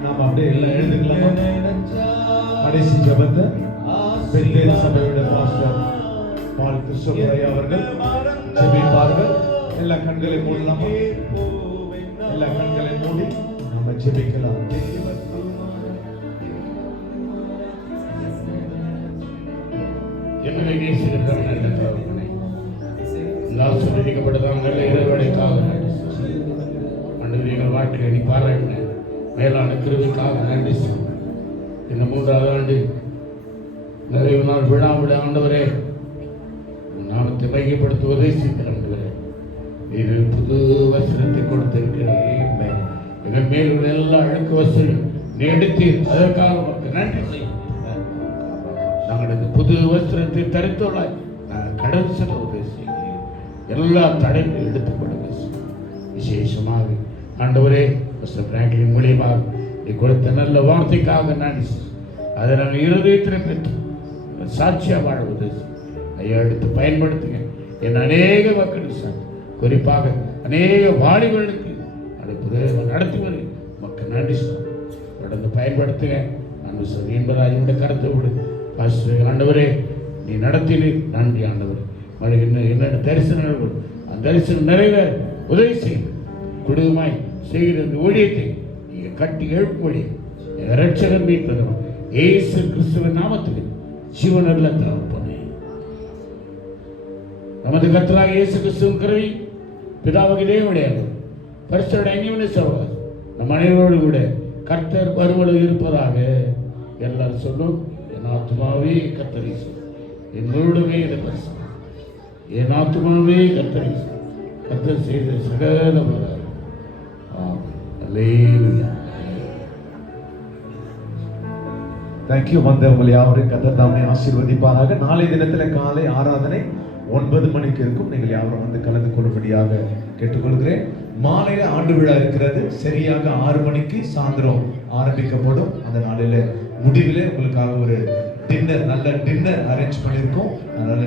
நாம் அப்படியே எல்லாம் எழுதுக்கலாமா? கடைசி ஜெபத்தை பெத்தேல் சபையோட பாஸ்டர் பால் கிறிஸ்தோபர் அவர்கள் ஜெபிப்பார்கள். எல்லா கண்களை மூடலாமா? எல்லா கண்களை மூடி நம்ம ஜெபிக்கலாம். என்னை நேசிக்கிற நல்ல தகப்பனே, இந்த ஆசீர்வதிக்கப்பட்டதான நல்ல இறைவனுக்காக நன்றி. ஆண்டவரே, எங்கள் வாழ்க்கையை நீ பாராட்டின மேலான கிருபைக்காக நன்றி. இந்த 3வது ஆண்டு நிறைவு நாள் விழாவிட ஆண்டவரே, உன் நாமத்தை மையப்படுத்த உதவி செய்கிற ஆண்டவரே, இது புது வசனத்தை கொடுத்திருக்கிறேன். எங்கள் மேல் உள்ள எல்லா அழுக்கு வசனம் நீ எடுத்தீர், அதற்காக உனக்கு நன்றி செய்யும். நாங்கள் புது வஸ்திரத்தை தரித்துள்ளாய் நாங்கள் கடல் செல்ல உதவி செய்கிறேன். எல்லா தடைகளை எடுத்துக்கொள்ள விசேஷமாக ஆண்டவரே பிராங்கின் மூலியமாக நீ கொடுத்த நல்ல வார்த்தைக்காக நான் அதை நாங்கள் இருதயத்தில் பெற்று சாட்சியாக வாழ உதவி ஐயா எடுத்து பயன்படுத்துங்க. என் அநேக மக்களுக்கு சார் குறிப்பாக அநேக வாலிபர்களுக்கு நடத்தி வருங்க. மக்கள் நன்றி தொடர்ந்து பயன்படுத்துங்க. நான் சார் என்பராஜனுடைய கருத்தை விடு ஆண்டவரே, நீ நடத்தினீர், நன்றி ஆண்டவரே. என்னென்ன தரிசனம் அந்த தரிசனம் நிறைவேற உதவி செய்யும். குடும்பமாய் செய்கிற இந்த ஊழியத்தை நீங்கள் கட்டி எழுப்பும்படி இரட்சகர் மீட்பதும் இயேசு கிறிஸ்துவின் நாமத்தில் ஜீவனல்ல தகப்பனே, நமது கர்த்தராகிய இயேசு கிறிஸ்துவின் கிருபை பிதாவாகிய தேவனுடைய பரிசுத்த ஐக்கியமான சகோதரர் நம் அனைவரோடு கூட கர்த்தர் வருவதில் இருப்பதாக எல்லாரும் சொல்லும். என் ஆத்மாவே கர்த்தரை என்னோடுமே பரிசு, என் ஆத்மாவே கர்த்தரை கர்த்தர் செய்த சகல தேங்க்யூ. வந்தவங்களை யாவரையும் கர்த்தர் தாமே ஆசீர்வதிப்பாராக. நாளை தினத்தில் காலை ஆராதனை 9 மணிக்கு இருக்கும். நீங்கள் யாரும் வந்து கலந்து கொள்ளும்படியாக கேட்டுக்கொள்கிறேன். மாலையில ஆண்டு விழா இருக்கிறது. சரியாக 6 மணிக்கு சாயந்தரம் ஆரம்பிக்கப்படும். அந்த நாளில முடிவில் உங்களுக்காக ஒரு டின்னர், நல்ல டின்னர் அரேஞ்ச் பண்ணியிருக்கோம். அதனால